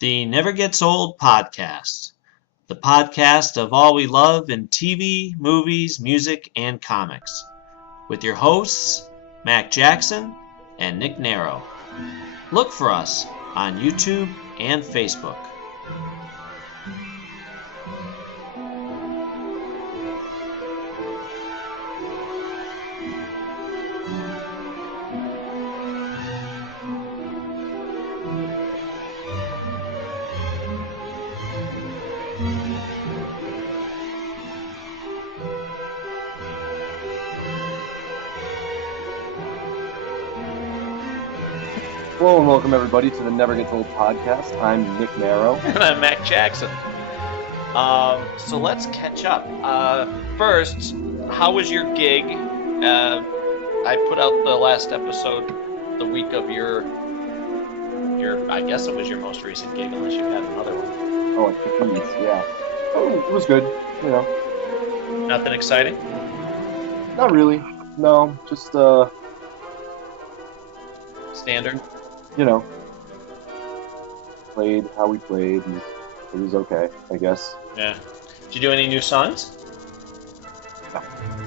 The Never Gets Old podcast, the podcast of all we love in TV, movies, music, and comics, with your hosts, Mac Jackson and Nick Narrow. Look for us on YouTube and Facebook. Hello and welcome everybody to the Never Gets Old podcast. I'm Nick Narrow. And I'm Mac Jackson. So let's catch up. First, how was your gig? I put out the last episode the week of your I guess it was your most recent gig, unless you've had another one. Oh, at Cookies, yeah. Oh, it was good, you know. Nothing exciting? Not really. No, just, Standard? you know, played how we played, and it was okay, I guess. Yeah. Did you do any new songs?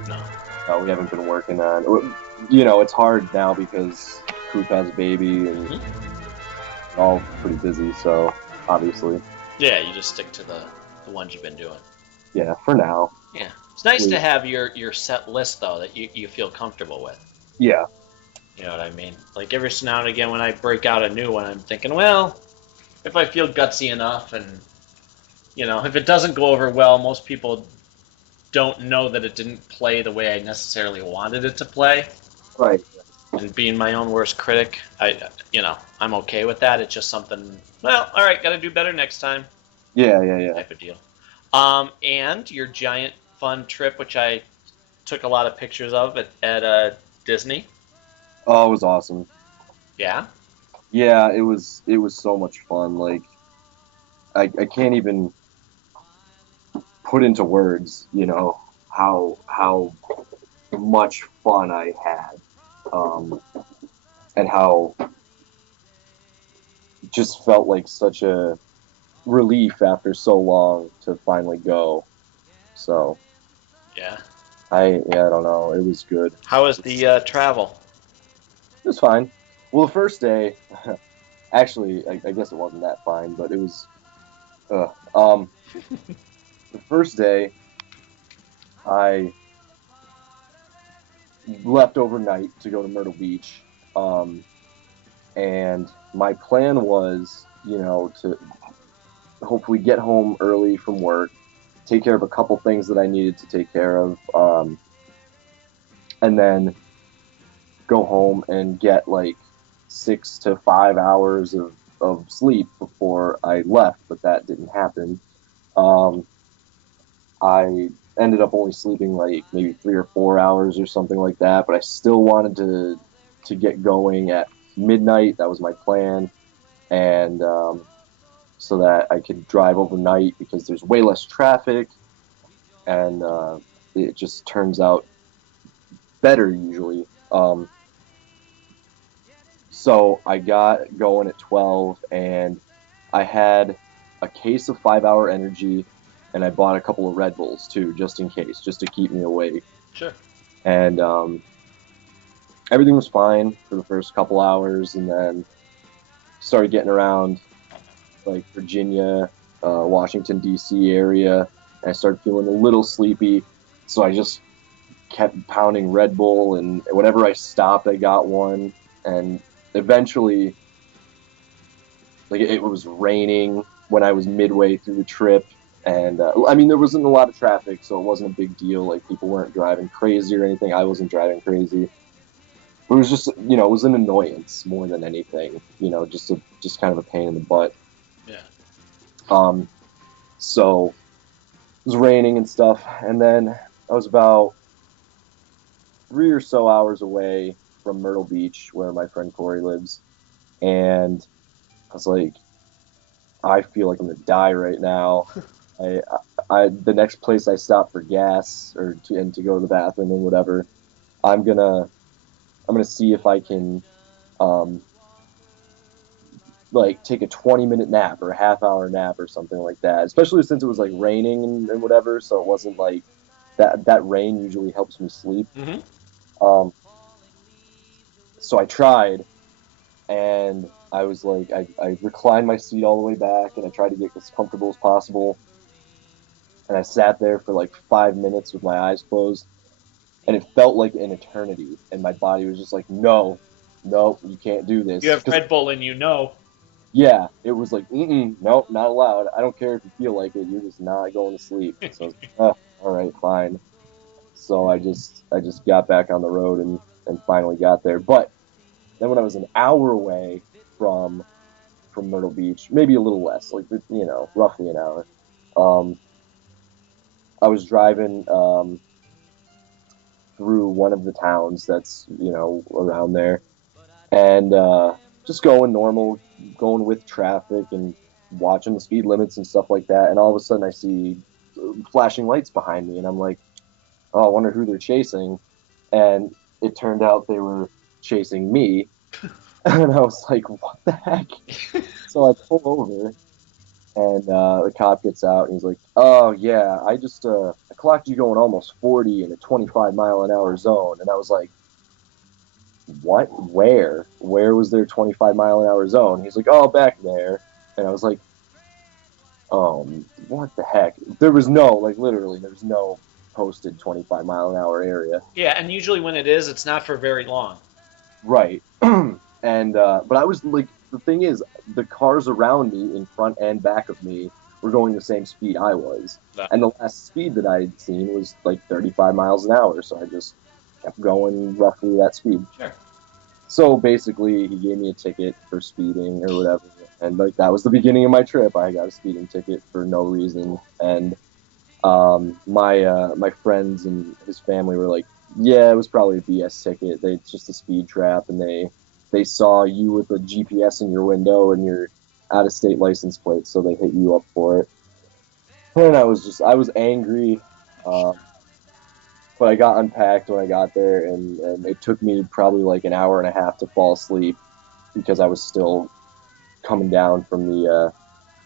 No. No, we haven't been working on, you know, it's hard now because Coop has a baby and we're all pretty busy, so obviously. Yeah, you just stick to the ones you've been doing. Yeah, for now. Yeah. It's nice to have your set list, though, that you feel comfortable with. Yeah. You know what I mean? Like every so now and again when I break out a new one, I'm thinking, well, if I feel gutsy enough and, you know, if it doesn't go over well, most people don't know that it didn't play the way I necessarily wanted it to play. Right. And being my own worst critic, I'm okay with that. It's just something, well, all right, got to do better next time. Yeah. Type of deal. And your giant fun trip, which I took a lot of pictures of at Disney. Oh, it was awesome. Yeah? Yeah, it was so much fun. Like, I can't even put into words, you know, how much fun I had, and how it just felt like such a relief after so long to finally go. So, Yeah. I don't know. It was good. How was the travel? It was fine. Well, the first day, actually, I guess it wasn't that fine, but it was. The first day, I left overnight to go to Myrtle Beach, and my plan was, you know, to hopefully get home early from work, take care of a couple things that I needed to take care of, and then go home and get like 6 to 5 hours of sleep before I left, but that didn't happen. I ended up only sleeping like maybe 3 or 4 hours or something like that, but I still wanted to get going at midnight. That was my plan, and so that I could drive overnight because there's way less traffic, and it just turns out better usually. So I got going at 12, and I had a case of 5 Hour Energy, and I bought a couple of Red Bulls too, just in case, just to keep me awake. Sure. And everything was fine for the first couple hours, and then started getting around like Virginia, Washington, D.C. area, and I started feeling a little sleepy, so I just kept pounding Red Bull, and whenever I stopped, I got one, and eventually, like, it was raining when I was midway through the trip, and I mean, there wasn't a lot of traffic, so it wasn't a big deal. Like, people weren't driving crazy or anything. I wasn't driving crazy. But it was just, you know, it was an annoyance more than anything. You know, just kind of a pain in the butt. Yeah. So it was raining and stuff, and then I was about 3 or so hours away from Myrtle Beach, where my friend Corey lives, and I was like, I feel like I'm gonna die right now. The next place I stop for gas or to go to the bathroom and whatever, I'm gonna see if I can like take a 20-minute nap or a half-hour nap or something like that. Especially since it was like raining and whatever, so it wasn't like that rain usually helps me sleep. Um, so I tried, and I was like, I reclined my seat all the way back, and I tried to get as comfortable as possible. And I sat there for like 5 minutes with my eyes closed, and it felt like an eternity. And my body was just like, no, no, you can't do You this. have Red Bull and you know. Yeah, it was like, nope, not allowed. I don't care if you feel like it. You're just not going to sleep. So, all right, fine. So I just got back on the road and finally got there. But then when I was an hour away from Myrtle Beach, maybe a little less, like roughly an hour, um, I was driving through one of the towns that's around there, and just going normal, going with traffic and watching the speed limits and stuff like that. And all of a sudden, I see flashing lights behind me, and I'm like, "Oh, I wonder who they're chasing." And it turned out they were chasing me, and I was like, "What the heck?" So I pull over, and the cop gets out, and he's like, "Oh yeah, I clocked you going almost 40 in a 25-mile-an-hour zone." And I was like, what? Where was their 25-mile-an-hour zone? He's like, oh, back there. And I was like, oh, what the heck? There was no, like, literally, there's no posted 25-mile-an-hour area. Yeah, and usually when it is, it's not for very long. Right. And, but I was, like, the thing is, the cars around me, in front and back of me, were going the same speed I was. No. And the last speed that I had seen was, like, 35 miles an hour, so I just kept going roughly that speed. Sure. So basically, he gave me a ticket for speeding or whatever, and like that was the beginning of my trip. I got a speeding ticket for no reason, and my friends and his family were like, "Yeah, it was probably a BS ticket. It's just a speed trap, and they saw you with a GPS in your window and your out-of-state license plate, so they hit you up for it." And I was angry. But I got unpacked when I got there, and it took me probably like an hour and a half to fall asleep because I was still coming down from the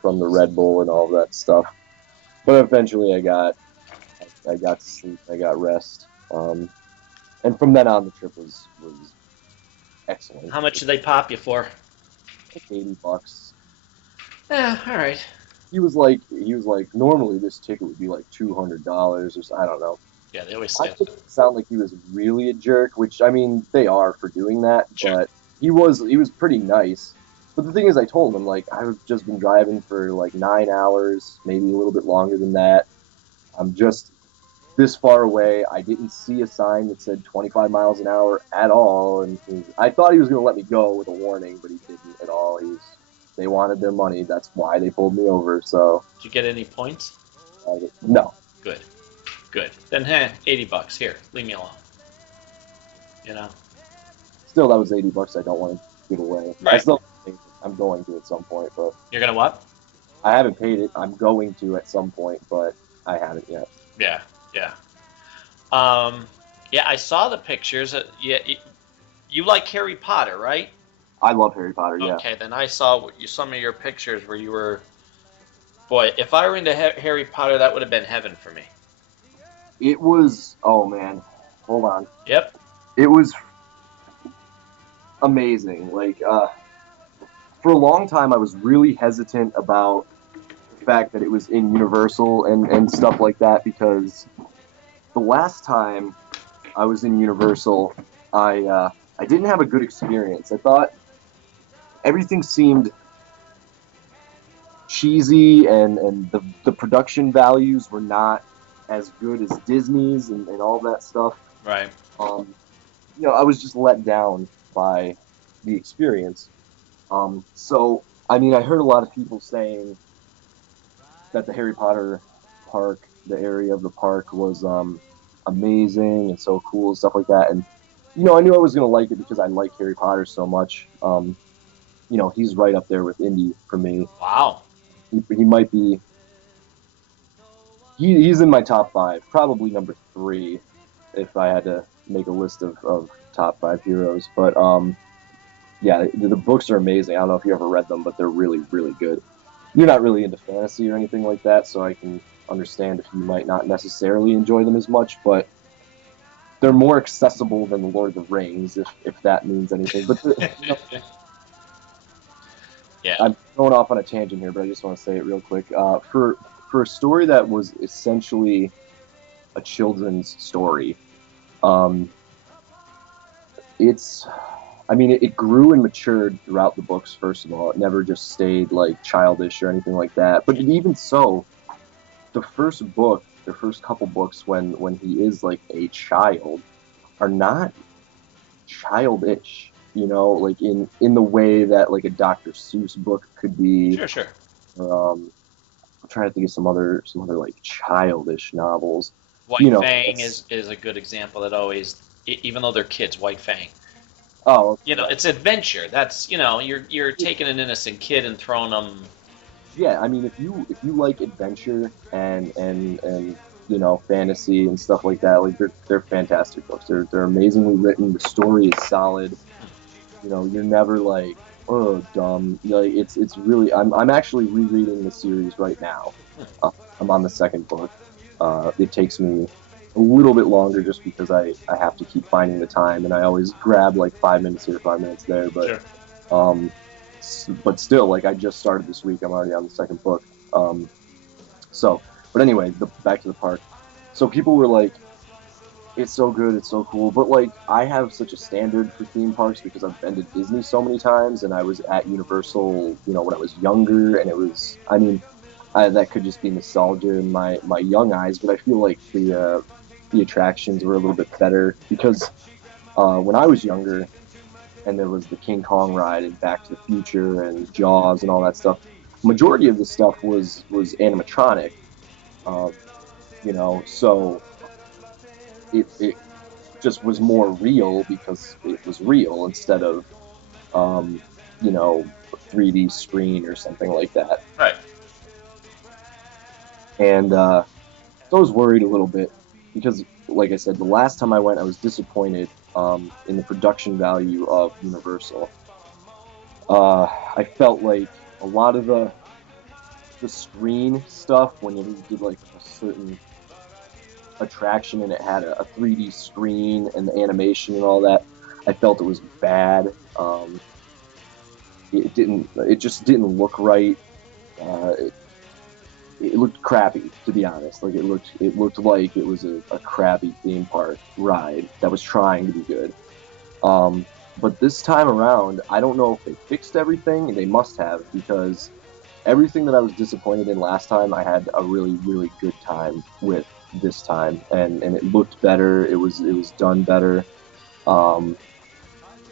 Red Bull and all of that stuff. But eventually, I got to sleep, I got rest, and from then on, the trip was excellent. How much did they pop you for? Like $80. Yeah, all right. He was like, normally this ticket would be like $200 or so, I don't know. Yeah, they always I say didn't sound like he was really a jerk, which I mean they are for doing that, Sure. but he was pretty nice. But the thing is, I told him like I've just been driving for like 9 hours, maybe a little bit longer than that. I'm just this far away. I didn't see a sign that said 25 miles an hour at all, and I thought he was going to let me go with a warning, but he didn't at all. They wanted their money. That's why they pulled me over. So Did you get any points? no. Good. Then, $80 here. Leave me alone. You know. Still, that was $80 I don't want to give away. Right. I'm going to at some point, but You're gonna what? I haven't paid it. I'm going to at some point, but I haven't yet. Yeah. Yeah, I saw the pictures. Yeah, you like Harry Potter, right? I love Harry Potter, yeah. Okay, then I saw some of your pictures where you were. Boy, if I were into Harry Potter, that would have been heaven for me. It was, oh man, hold on. Yep. It was amazing. Like, for a long time, I was really hesitant about the fact that it was in Universal and stuff like that, because the last time I was in Universal, I didn't have a good experience. I thought everything seemed cheesy, and the production values were not as good as Disney's and all that stuff. Right. I was just let down by the experience. So, I mean, I heard a lot of people saying that the Harry Potter park, the area of the park, was amazing and so cool and stuff like that. And, I knew I was going to like it because I like Harry Potter so much. He's right up there with Indy for me. Wow. He might be... He's in my top 5, probably number 3 if I had to make a list of top 5 heroes. But yeah, the books are amazing. I don't know if you ever read them, but they're really, really good. You're not really into fantasy or anything like that, so I can understand if you might not necessarily enjoy them as much, but they're more accessible than Lord of the Rings, if that means anything. But Yeah. I'm going off on a tangent here, but I just want to say it real quick. For a story that was essentially a children's story, um, it's I mean, it grew and matured throughout the books. First of all, it never just stayed like childish or anything like that. But even so, the first book, the first couple books, when he is like a child, are not childish. You know, like in the way that like a Dr. Seuss book could be. Sure, sure. I'm trying to think of some other like childish novels. You White know, Fang is a good example that always, even though they're kids, White Fang. oh It's adventure. That's you're taking an innocent kid and throwing them. yeah, I mean, if you like adventure and fantasy and stuff like that, like they're fantastic books. They're amazingly written. The story is solid. You're never like, oh, dumb. Like it's really. I'm actually rereading the series right now. I'm on the second book. It takes me a little bit longer just because I have to keep finding the time, and I always grab like 5 minutes here, 5 minutes there. But Sure. um, but still, like I just started this week. I'm already on the second book. Um, but anyway, back to the park. So people were like, "It's so good, it's so cool," but like I have such a standard for theme parks because I've been to Disney so many times, and I was at Universal, when I was younger, and it was, I mean, that could just be nostalgia in my young eyes, but I feel like the attractions were a little bit better because when I was younger, and there was the King Kong ride and Back to the Future and Jaws and all that stuff. Majority of the stuff was animatronic, uh, so it just was more real because it was real instead of um, 3D screen or something like that. Right. And so I was worried a little bit because, like I said, the last time I went, I was disappointed in the production value of Universal. I felt like a lot of the screen stuff when you did like a certain attraction and it had a 3D screen and the animation and all that, I felt it was bad. It just didn't look right. It looked crappy, to be honest. Like it looked like it was a crappy theme park ride that was trying to be good. Um, but this time around, I don't know if they fixed everything. They must have, because everything that I was disappointed in last time, I had a really, really good time with this time, and it looked better. It was done better, um,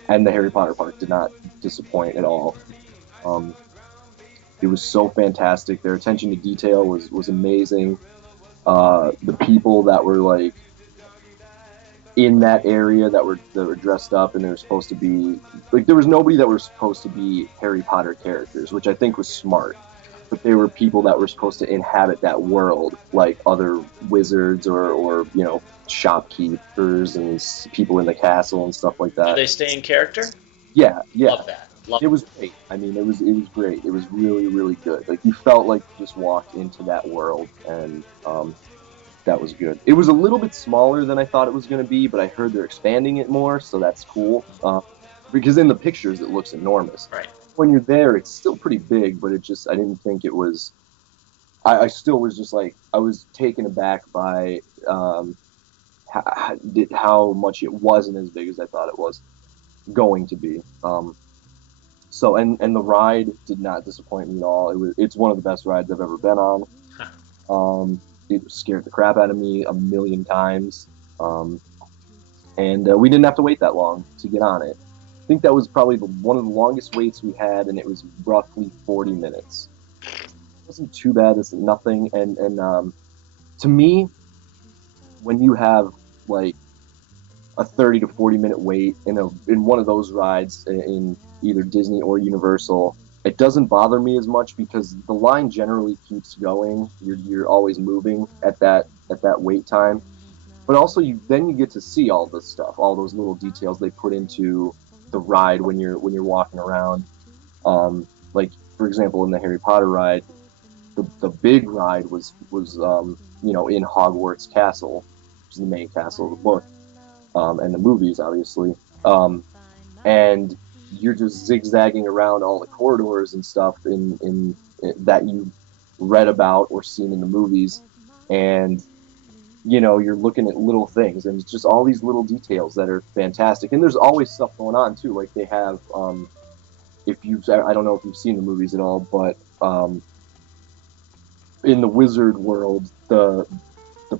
and the Harry Potter park did not disappoint at all. Um, it was so fantastic. Their attention to detail was amazing. The people that were like in that area that were dressed up and they were supposed to be like, there was nobody that were supposed to be Harry Potter characters, which I think was smart. But they were people that were supposed to inhabit that world, like other wizards or shopkeepers and people in the castle and stuff like Do that. they stay in character? Yeah, yeah. Love that. Love It was great. I mean, it was great. It was really, really good. Like you felt like you just walked into that world, and that was good. It was a little bit smaller than I thought it was going to be, but I heard they're expanding it more, so that's cool. Because in the pictures it looks enormous. Right. When you're there, it's still pretty big, but I didn't think it was. I still was just like, I was taken aback by how much it wasn't as big as I thought it was going to be. And the ride did not disappoint me at all. It's one of the best rides I've ever been on. It scared the crap out of me a million times. And we didn't have to wait that long to get on it. I think that was probably one of the longest waits we had, and it was roughly 40 minutes. It wasn't too bad. It's nothing. And to me, when you have like a 30 to 40-minute wait in one of those rides in either Disney or Universal, it doesn't bother me as much because the line generally keeps going. You're always moving at that wait time. But also, you get to see all this stuff, all those little details they put into the ride when you're walking around. Like for example, in the Harry Potter ride, the big ride was in Hogwarts Castle, which is the main castle of the book, and the movies obviously. And you're just zigzagging around all the corridors and stuff in that you read about or seen in the movies, and you're looking at little things, and it's just all these little details that are fantastic. And there's always stuff going on too. Like they have, I don't know if you've seen the movies at all, but in the wizard world, the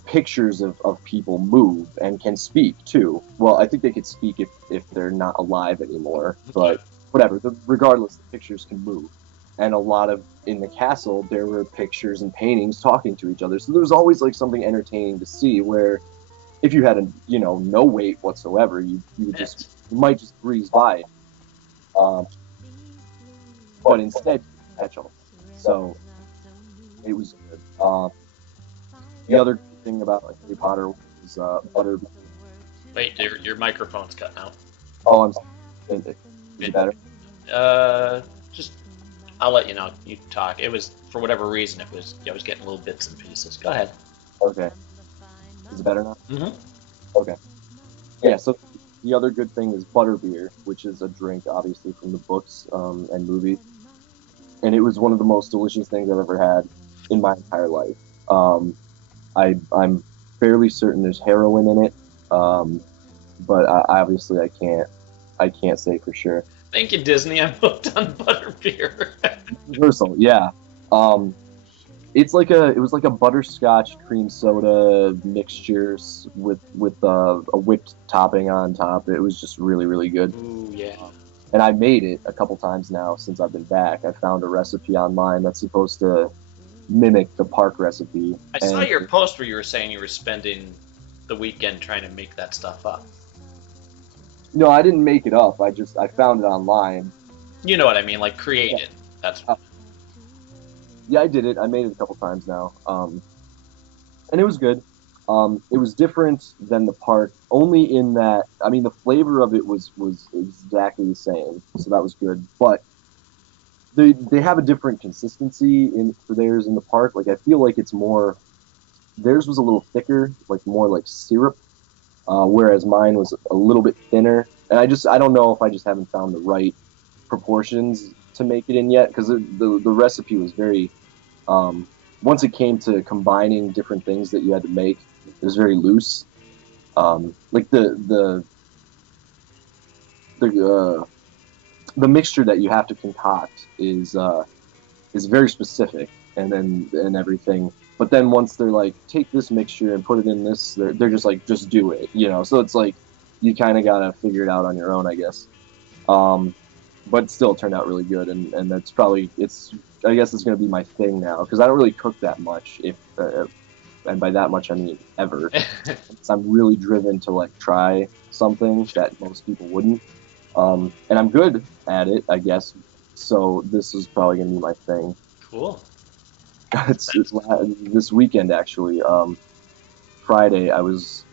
pictures of people move and can speak too. Well, I think they could speak if they're not alive anymore, but whatever. Regardless, the pictures can move. And a lot of, in the castle, there were pictures and paintings talking to each other. So there was always like something entertaining to see, where if you had no weight whatsoever, you might just breeze by it. But instead, catch them. So it was good. The other thing about like Harry Potter was butter. Wait, your microphone's cutting out. Oh, I'm sorry. Is it better? Just I'll let you know. You talk. It was, for whatever reason, I was getting little bits and pieces. Go ahead. Okay. Is it better now? Mm-hmm. Okay. Yeah. So the other good thing is butterbeer, which is a drink, obviously from the books and movie, and it was one of the most delicious things I've ever had in my entire life. I'm fairly certain there's heroin in it, but obviously I can't say for sure. Thank you, Disney. I'm hooked on butterbeer. Universal, yeah. It was like a butterscotch cream soda mixture with a whipped topping on top. It was just really, really good. Ooh, yeah. And I made it a couple times now since I've been back. I found a recipe online that's supposed to mimic the park recipe. I saw your post where you were saying you were spending the weekend trying to make that stuff up. No, I didn't make it up. I found it online. You know what I mean, like create it. That's. Yeah, I did it. I made it a couple times now, and it was good. It was different than the park, only in that, I mean, the flavor of it was exactly the same, so that was good. But they have a different consistency for theirs in the park. Like I feel like it's more, theirs was a little thicker, like more like syrup, whereas mine was a little bit thinner. And I don't know if I just haven't found the right proportions to make it in yet, because the recipe was very, once it came to combining different things that you had to make, it was very loose. Like the mixture that you have to concoct is very specific, and everything. But then once they're like, take this mixture and put it in this, they're just like, just do it, So it's like you kind of gotta figure it out on your own, I guess. But still, it turned out really good, and that's probably I guess it's gonna be my thing now, because I don't really cook that much, and by that much I mean ever. I'm really driven to like try something that most people wouldn't, and I'm good at it, I guess. So this is probably gonna be my thing. Cool. It's this weekend actually. Friday, I was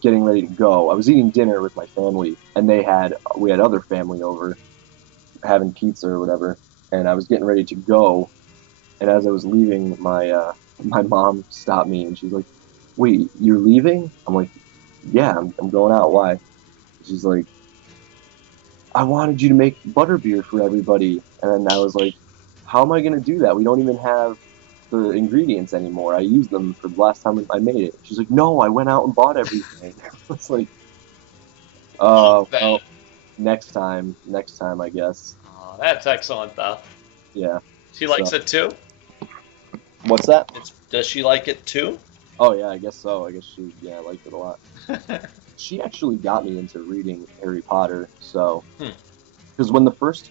getting ready to go. I was eating dinner with my family, and we had other family over, having pizza or whatever, and I was getting ready to go, and as I was leaving, my mom stopped me, and she's like, "Wait, you're leaving?" I'm like, "Yeah, I'm going out. Why?" She's like, "I wanted you to make butterbeer for everybody," and I was like, "How am I gonna do that? We don't even have the ingredients anymore. I used them for the last time I made it." She's like, "No, I went out and bought everything." It's like, well, next time, I guess. Oh, that's excellent, though. Yeah. She likes it too? What's that? Does she like it too? Oh, yeah, I guess so. I guess she liked it a lot. She actually got me into reading Harry Potter, so... Because when the first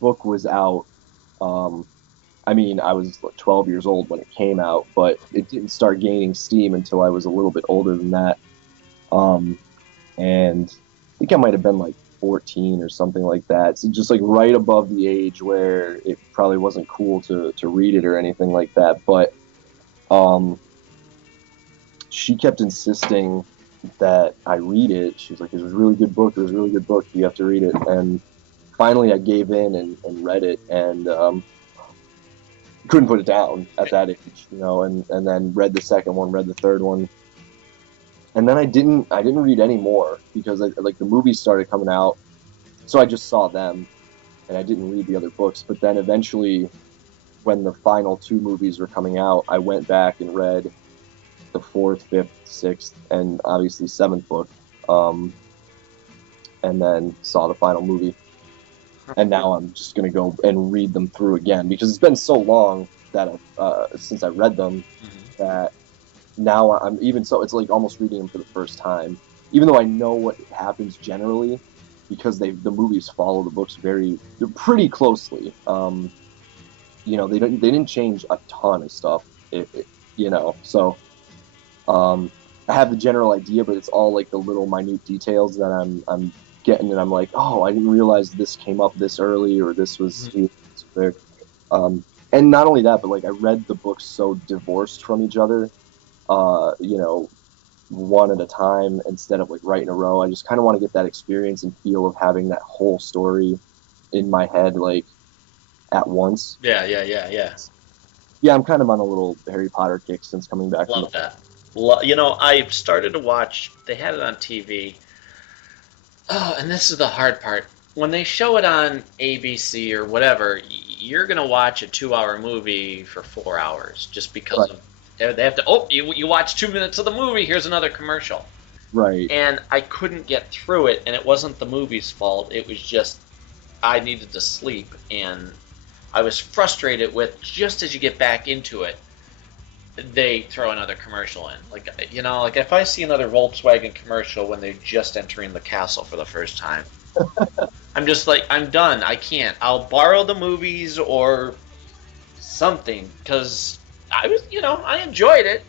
book was out, I mean, I was like 12 years old when it came out, but it didn't start gaining steam until I was a little bit older than that. And I think I might have been like 14 or something like that. So just like right above the age where it probably wasn't cool to read it or anything like that. But she kept insisting that I read it. She was like, "It was a really good book. It was a really good book. You have to read it." And finally, I gave in and read it, and couldn't put it down at that age, and then read the second one, read the third one, and then I didn't read any more because like the movies started coming out, so I just saw them, and I didn't read the other books. But then eventually, when the final two movies were coming out, I went back and read the fourth, fifth, sixth, and obviously seventh book, um, and then saw the final movie. And now I'm just gonna go and read them through again because it's been so long that since I read them that now I'm even so it's like almost reading them for the first time, even though I know what happens generally because the movies follow the books they're pretty closely. They didn't change a ton of stuff, so I have the general idea, but it's all like the little minute details that I'm getting, and I'm like, oh, I didn't realize this came up this early, or this was there. And not only that, but like I read the books so divorced from each other, one at a time instead of like right in a row. I just kind of want to get that experience and feel of having that whole story in my head, like at once. Yeah. Yeah, I'm kind of on a little Harry Potter kick since coming back. Love that. I started to watch. They had it on TV. Oh, and this is the hard part. When they show it on ABC or whatever, you're gonna watch a 2-hour movie for 4 hours just because of they have to. Oh, you watch 2 minutes of the movie. Here's another commercial. Right. And I couldn't get through it, and it wasn't the movie's fault. It was just I needed to sleep, and I was frustrated with just as you get back into it, they throw another commercial in. Like if I see another Volkswagen commercial when they're just entering the castle for the first time, I'm just like, I'm done. I can't. I'll borrow the movies or something because I was, I enjoyed it.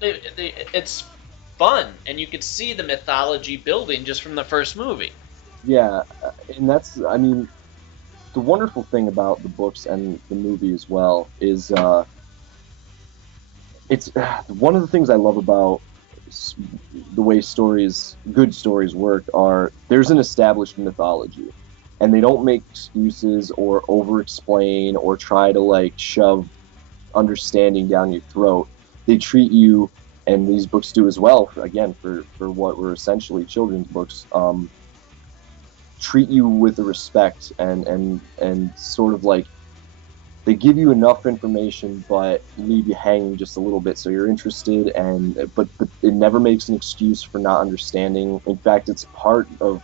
It's fun, and you could see the mythology building just from the first movie. Yeah, and I mean, the wonderful thing about the books and the movie as well is it's one of the things I love about the way good stories work are there's an established mythology, and they don't make excuses or over explain or try to like shove understanding down your throat. They treat you, and these books do as well, for what were essentially children's books, treat you with the respect and sort of like they give you enough information but leave you hanging just a little bit so you're interested, but it never makes an excuse for not understanding. In fact, it's part of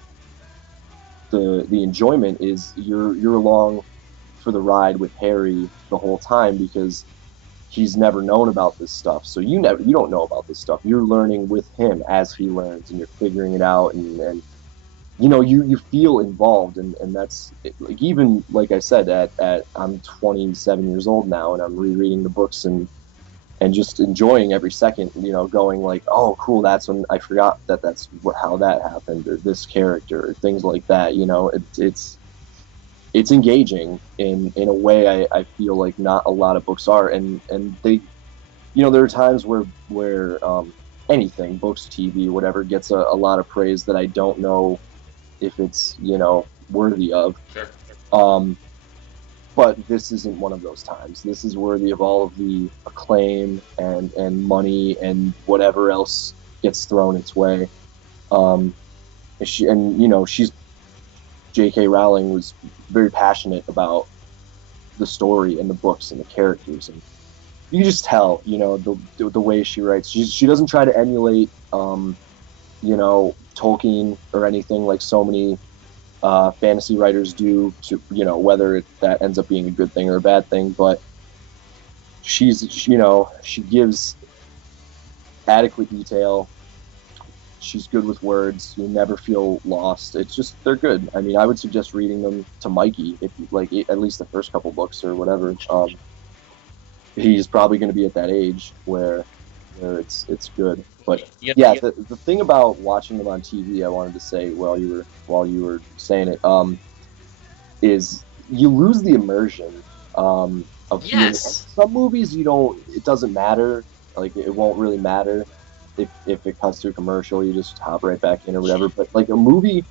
the enjoyment is you're along for the ride with Harry the whole time because he's never known about this stuff, so you don't know about this stuff. You're learning with him as he learns, and you're figuring it out, and you feel involved, and that's like, even like I said, at I'm 27 years old now, and I'm rereading the books and just enjoying every second, going like, oh cool, that's when I forgot that's how that happened, or this character, or things like that. It's engaging in a way I feel like not a lot of books are, and they, there are times where anything, books, TV, whatever, gets a lot of praise that I don't know if it's worthy of. Sure. But this isn't one of those times. This is worthy of all of the acclaim and money and whatever else gets thrown its way. She's J.K. Rowling was very passionate about the story and the books and the characters, and you can just tell, the way she writes. She doesn't try to emulate, Tolkien or anything like so many fantasy writers do, to whether that ends up being a good thing or a bad thing, but she gives adequate detail. She's good with words. You never feel lost. It's just, they're good. I mean, I would suggest reading them to Mikey if you like, at least the first couple books or whatever. He's probably going to be at that age where it's good. But the thing about watching them on TV, I wanted to say while you were saying it, is you lose the immersion of yes. Some movies it doesn't matter, like it won't really matter. if it cuts to a commercial, you just hop right back in or whatever. But like a movie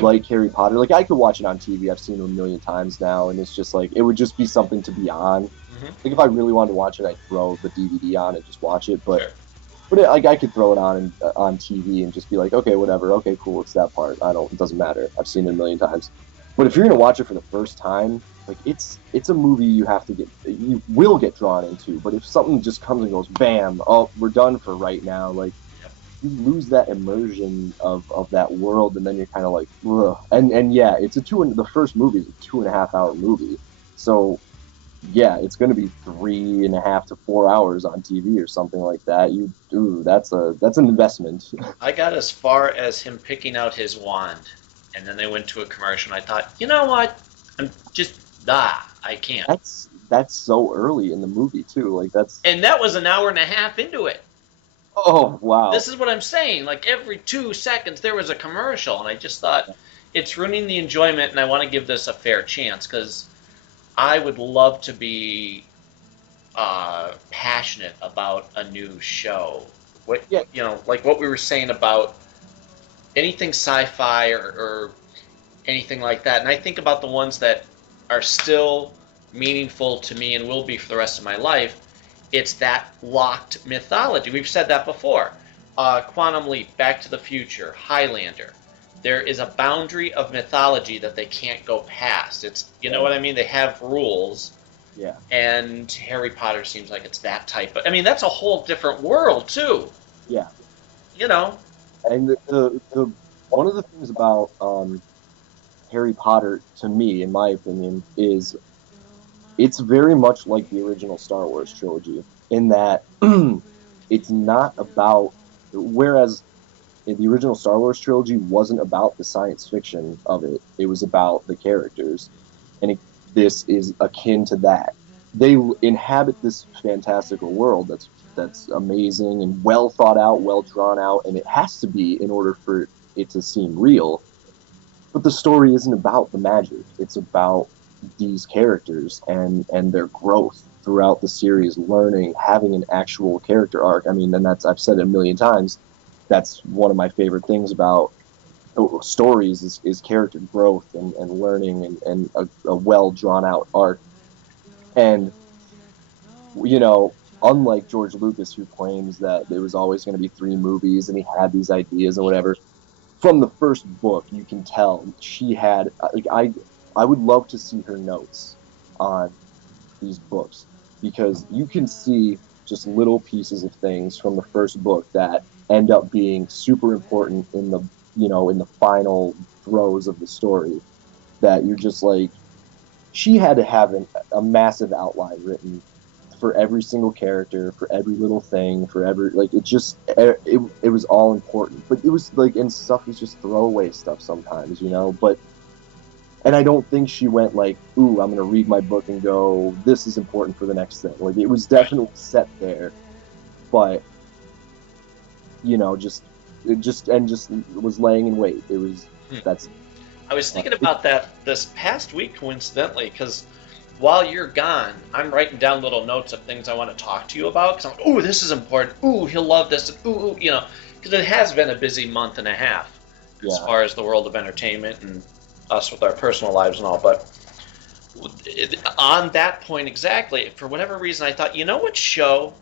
like Harry Potter, like I could watch it on TV. I've seen it a million times now, and it's just like it would just be something to be on. Like if I really wanted to watch it, I'd throw the DVD on and just watch it. But Sure. like I could throw it on TV and just be like, okay, whatever, okay, cool, it's that part. It doesn't matter. I've seen it a million times. But if you're gonna watch it for the first time, like it's a movie you will get drawn into. But if something just comes and goes, bam, oh, we're done for right now, like you lose that immersion of that world, and then you're kind of like, ugh. And yeah, the first movie is a 2.5 hour movie, so yeah, it's going to be 3.5 to 4 hours on TV or something like that. That's an investment. I got as far as him picking out his wand, and then they went to a commercial, and I thought, you know what? I'm just, I can't. That's so early in the movie, too. Like, And that was an hour and a half into it. Oh, wow. This is what I'm saying. Like, every 2 seconds there was a commercial, and I just thought, it's ruining the enjoyment, and I want to give this a fair chance, because I would love to be passionate about a new show. Like what we were saying about anything sci-fi or anything like that. And I think about the ones that are still meaningful to me and will be for the rest of my life. It's that locked mythology. We've said that before. Quantum Leap, Back to the Future, Highlander. There is a boundary of mythology that they can't go past. You know what I mean? They have rules. Yeah. And Harry Potter seems like it's that type of. I mean, that's a whole different world too. Yeah. You know. And the one of the things about Harry Potter, to me, in my opinion, is it's very much like the original Star Wars trilogy in that it's not about. Whereas the original Star Wars trilogy wasn't about the science fiction of it. It was about the characters. And this is akin to that. They inhabit this fantastical world that's amazing and well thought out, well drawn out, and it has to be in order for it to seem real. But the story isn't about the magic. It's about these characters and their growth throughout the series, learning, having an actual character arc. I mean, and I've said it a million times. That's one of my favorite things about stories is character growth and learning and a well drawn out arc. And unlike George Lucas, who claims that there was always going to be 3 movies and he had these ideas and whatever, from the first book you can tell she had I would love to see her notes on these books, because you can see just little pieces of things from the first book that end up being super important in the final throes of the story, that you're just like, she had to have a massive outline written for every single character, for every little thing, for every, like, it was all important. But it was like, and stuff was just throwaway stuff sometimes, but and I don't think she went like, ooh, I'm gonna read my book and go, this is important for the next thing. Like, it was definitely set there, but just was laying in wait. It was I was thinking about that this past week, coincidentally, because while you're gone, I'm writing down little notes of things I want to talk to you about. Because I'm like, ooh, this is important. Ooh, he'll love this. Ooh, because it has been a busy month and a half as far as the world of entertainment and us with our personal lives and all. But on that point exactly, for whatever reason, I thought, what show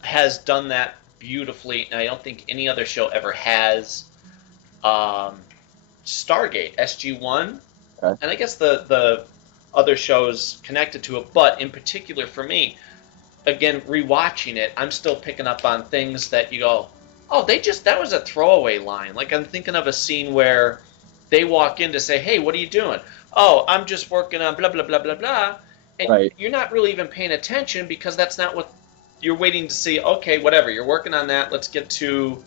has done that beautifully, and I don't think any other show ever has. Stargate, SG-1, and I guess the other shows connected to it, but in particular for me, again, rewatching it, I'm still picking up on things that you go, oh, that was a throwaway line. Like, I'm thinking of a scene where they walk in to say, hey, what are you doing? Oh, I'm just working on blah, blah, blah, blah, blah. And You're not really even paying attention, because that's not what you're waiting to see. Okay, whatever, you're working on that. Let's get to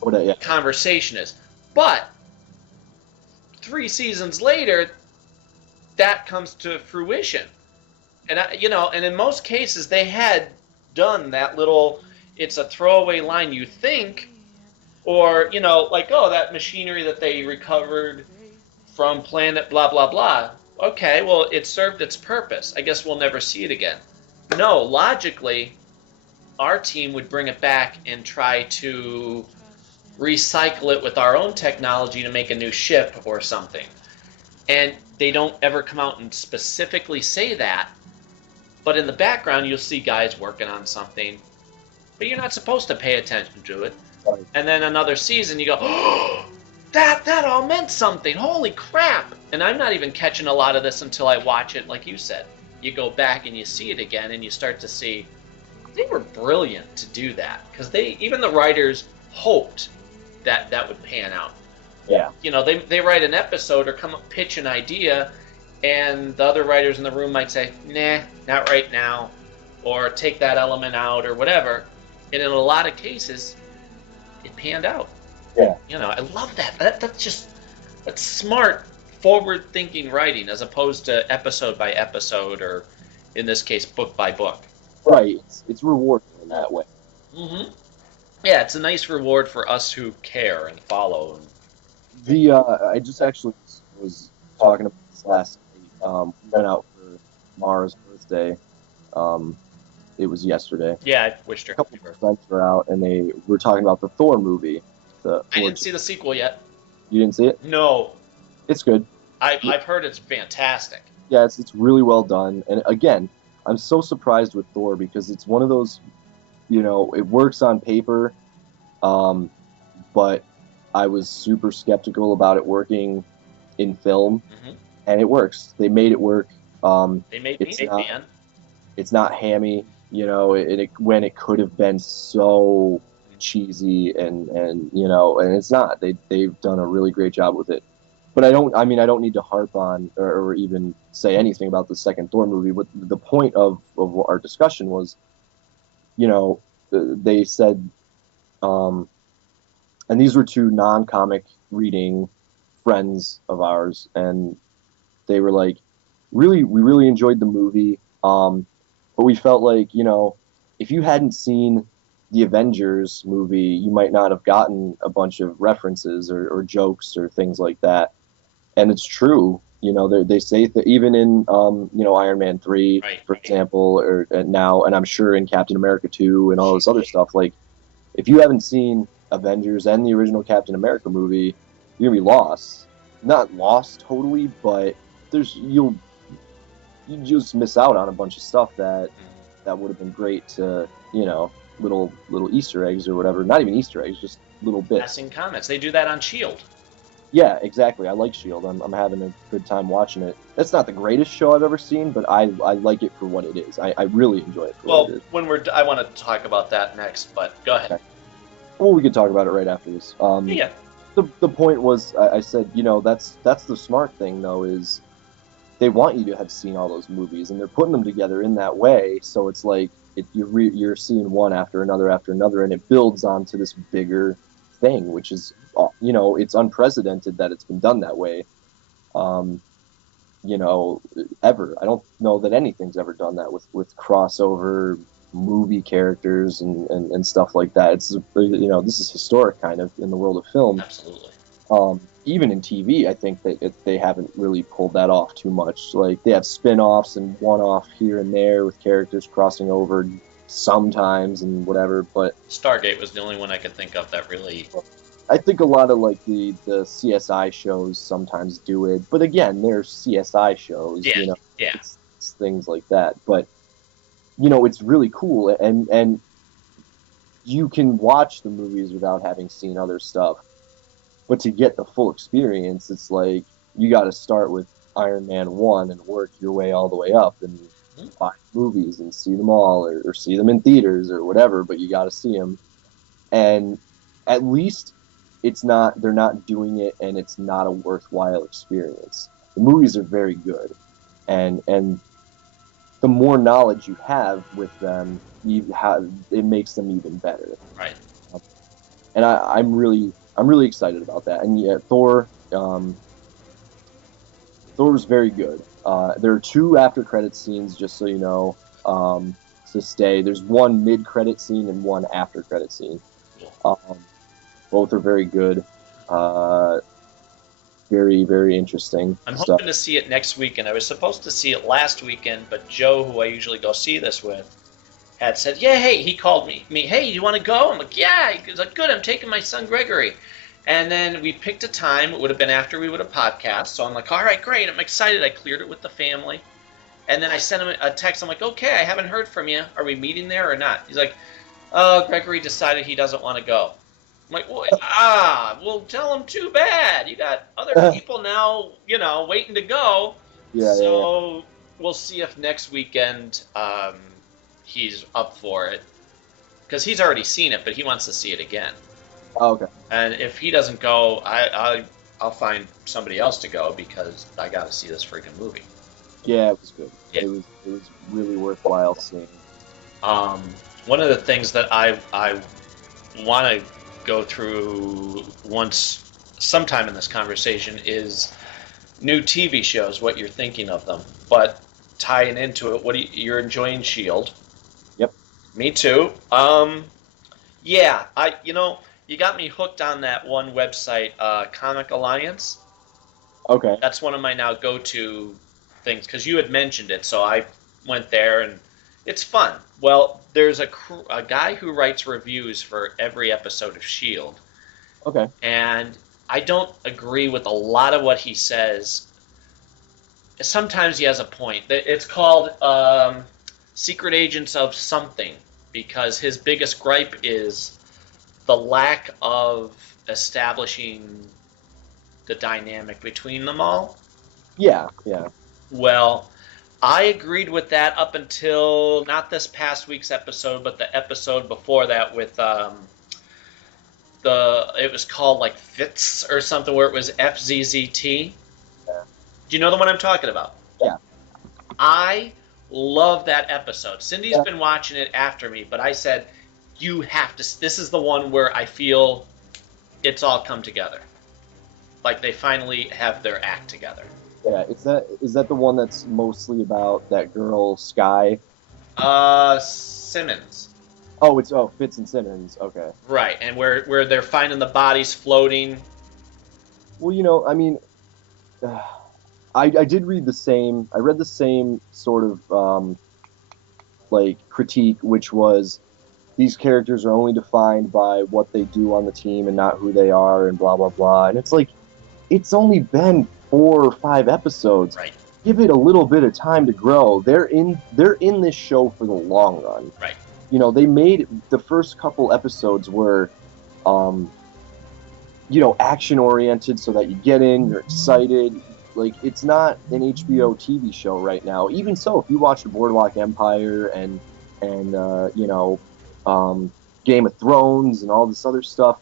what the conversation is. But 3 seasons later, that comes to fruition. And, and in most cases, they had done that little, it's a throwaway line, you think, or, like, oh, that machinery that they recovered from planet blah, blah, blah. Okay, well, it served its purpose. I guess we'll never see it again. No, logically, our team would bring it back and try to recycle it with our own technology to make a new ship or something. And they don't ever come out and specifically say that, but in the background you'll see guys working on something, but you're not supposed to pay attention to it. Right. And then another season you go, oh, that all meant something, holy crap. And I'm not even catching a lot of this until I watch it. Like you said, you go back and you see it again and you start to see they were brilliant to do that, because even the writers hoped that would pan out. Yeah. You know, they write an episode or pitch an idea, and the other writers in the room might say, nah, not right now, or take that element out or whatever. And in a lot of cases, it panned out. Yeah. You know, I love that. That's smart, forward-thinking writing as opposed to episode by episode, or in this case, book by book. Right. It's rewarding in that way. Mm-hmm. Yeah, it's a nice reward for us who care and follow. I just actually was talking about this last night. We went out for Mara's birthday. It was yesterday. Yeah, I wished her A couple happy of birthday. friends were out, and they were talking about the Thor movie. I didn't see the sequel yet. You didn't see it? No. It's good. I've heard it's fantastic. Yeah, it's really well done. And again, I'm so surprised with Thor because it's one of those, you know, it works on paper, but I was super skeptical about it working in film, and it works. They made it work. They made me, man. It's not hammy, you know, when it could have been so cheesy and you know, and it's not. They've done a really great job with it. But I don't need to harp on or even say anything about the second Thor movie. But the point of our discussion was, you know, they said, and these were two non-comic reading friends of ours, and they were like, we really enjoyed the movie, but we felt like, you know, if you hadn't seen the Avengers movie, you might not have gotten a bunch of references or jokes or things like that. And it's true, you know, they say that even in, you know, Iron Man 3, Right. for example, or now, and I'm sure in Captain America 2 and all this other stuff, like, if you haven't seen Avengers and the original Captain America movie, you're going to be lost. Not lost totally, but you just miss out on a bunch of stuff that would have been great to, you know, little Easter eggs or whatever. Not even Easter eggs, just little bits. Passing comments. They do that on S.H.I.E.L.D. Yeah, exactly. I like S.H.I.E.L.D. I'm having a good time watching it. It's not the greatest show I've ever seen, but I like it for what it is. I really enjoy it for what it is. When I want to talk about that next, but go ahead. Okay. Well, we could talk about it right after this. Yeah. The point was, I said, you know, that's the smart thing, though, is they want you to have seen all those movies, and they're putting them together in that way, so it's like you're seeing one after another, and it builds onto this bigger thing, which is, you know, it's unprecedented that it's been done that way, you know, ever. I don't know that anything's ever done that with crossover movie characters and stuff like that. It's, you know, this is historic kind of in the world of film. Absolutely. Even in TV, I think that they haven't really pulled that off too much. Like, they have spin-offs and one-off here and there with characters crossing over sometimes and whatever, but Stargate was the only one I could think of that really... I think a lot of, like, the CSI shows sometimes do it, but again, they're CSI shows, Yeah, you know, yeah. it's things like that, but, you know, it's really cool, and you can watch the movies without having seen other stuff, but to get the full experience, it's like, you got to start with Iron Man 1 and work your way all the way up and buy movies and see them all, or see them in theaters or whatever, but you got to see them. And at least they're not doing it and it's not a worthwhile experience. The movies are very good. And the more knowledge you have with them, it makes them even better. Right. And I'm really excited about that. And yeah, Thor was very good. There are 2 after-credit scenes, just so you know, to stay. There's one mid-credit scene and one after-credit scene. Both are very good. Very, very interesting. I'm stuff. hoping to see it next weekend. I was supposed to see it last weekend, but Joe, who I usually go see this with, had said, yeah, hey, he called me, hey, you want to go? I'm like, yeah. He's like, good, I'm taking my son Gregory. And then we picked a time. It would have been after we would have podcast. So I'm like, all right, great. I'm excited. I cleared it with the family. And then I sent him a text. I'm like, okay, I haven't heard from you. Are we meeting there or not? He's like, oh, Gregory decided he doesn't want to go. I'm like, well, tell him too bad. You got other people now, waiting to go. So we'll see if next weekend he's up for it. Because he's already seen it, but he wants to see it again. Oh, okay. And if he doesn't go, I'll find somebody else to go because I got to see this freaking movie. Yeah, it was good. Yeah. It was really worthwhile seeing. One of the things that I want to go through sometime in this conversation is new TV shows, what you're thinking of them. But tying into it, you're enjoying S.H.I.E.L.D.? Yep. Me too. Yeah, you got me hooked on that one website, Comic Alliance. Okay. That's one of my now go-to things because you had mentioned it, so I went there and it's fun. Well, there's a guy who writes reviews for every episode of S.H.I.E.L.D. Okay. And I don't agree with a lot of what he says. Sometimes he has a point. It's called Secret Agents of Something because his biggest gripe is the lack of establishing the dynamic between them all. Yeah. Well, I agreed with that up until not this past week's episode, but the episode before that with it was called like Fitz or something where it was FZZT. Yeah. Do you know the one I'm talking about? Yeah. I love that episode. Cindy's been watching it after me, but I said, you have to. This is the one where I feel it's all come together. Like they finally have their act together. Yeah, is that the one that's mostly about that girl Sky? Simmons. Oh, it's Fitz and Simmons. Okay. Right, and where they're finding the bodies floating. Well, I mean, I did read the same. I read the same sort of like critique, which was these characters are only defined by what they do on the team and not who they are, and blah blah blah. And it's like, it's only been 4 or 5 episodes. Right. Give it a little bit of time to grow. They're in this show for the long run. Right. They made the first couple episodes were, action oriented, so that you get in, you're excited. Like, it's not an HBO TV show right now. Even so, if you watch Boardwalk Empire and Game of Thrones and all this other stuff,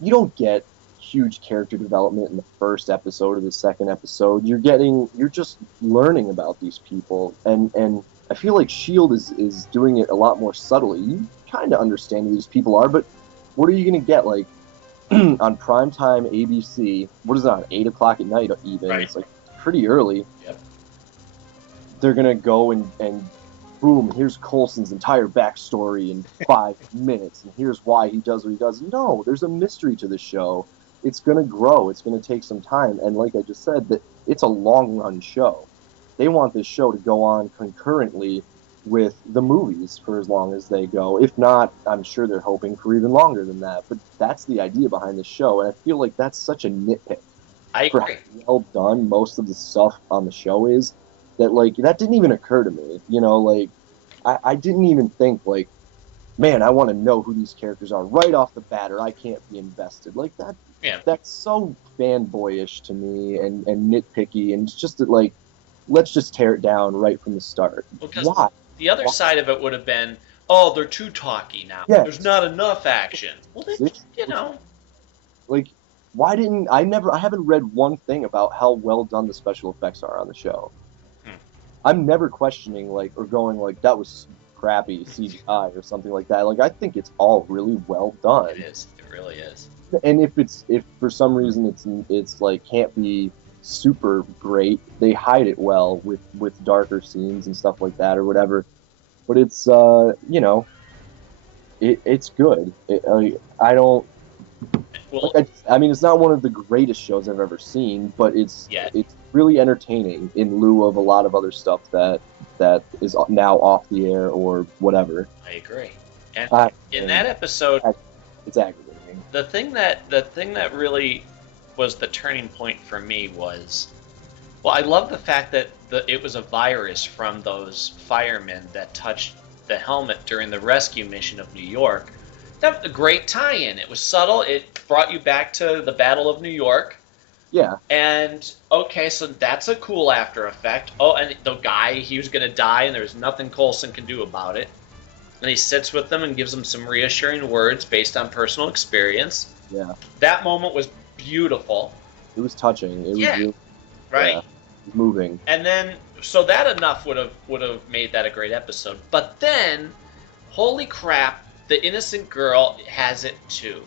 you don't get huge character development in the first episode or the second episode. You're just learning about these people, and I feel like S.H.I.E.L.D. is doing it a lot more subtly. You kind of understand who these people are, but what are you going to get, like, on primetime ABC? What is it, on 8 o'clock at night even? Right. It's like pretty early. Yep. They're going to go and boom, here's Coulson's entire backstory in 5 minutes, and here's why he does what he does. No, there's a mystery to the show. It's going to grow. It's going to take some time. And like I just said, that it's a long-run show. They want this show to go on concurrently with the movies for as long as they go. If not, I'm sure they're hoping for even longer than that. But that's the idea behind the show, and I feel like that's such a nitpick. I for agree. how well done most of the stuff on the show is, that, like, that didn't even occur to me. Like, I didn't even think, like, man, I want to know who these characters are right off the bat, or I can't be invested. Like, that. Yeah. That's so fanboyish to me and nitpicky, and it's just that, like, let's just tear it down right from the start. Because why? The other side of it would have been, oh, they're too talky now. Yes. There's not enough action. Well, then, Like, why didn't I haven't read one thing about how well done the special effects are on the show. I'm never questioning, like, or going, like, that was crappy CGI or something like that. Like, I think it's all really well done. It is. It really is. And if for some reason it's like can't be super great, they hide it well with darker scenes and stuff like that or whatever. But it's it's good. I don't. Well, I mean, it's not one of the greatest shows I've ever seen, but it's really entertaining in lieu of a lot of other stuff that that is now off the air or whatever. I agree. And in And that episode, it's aggravating. the thing that really was the turning point for me was, well, I love the fact that it was a virus from those firemen that touched the helmet during the rescue mission of New York. That was a great tie-in. It was subtle. It brought you back to the Battle of New York. Yeah. And, okay, so that's a cool after effect. Oh, and the guy, he was going to die, and there's nothing Coulson can do about it. And he sits with them and gives them some reassuring words based on personal experience. Yeah. That moment was beautiful. It was touching. It was really, right. Yeah, it was moving. And then, so that enough would have made that a great episode. But then, holy crap, the innocent girl has it too.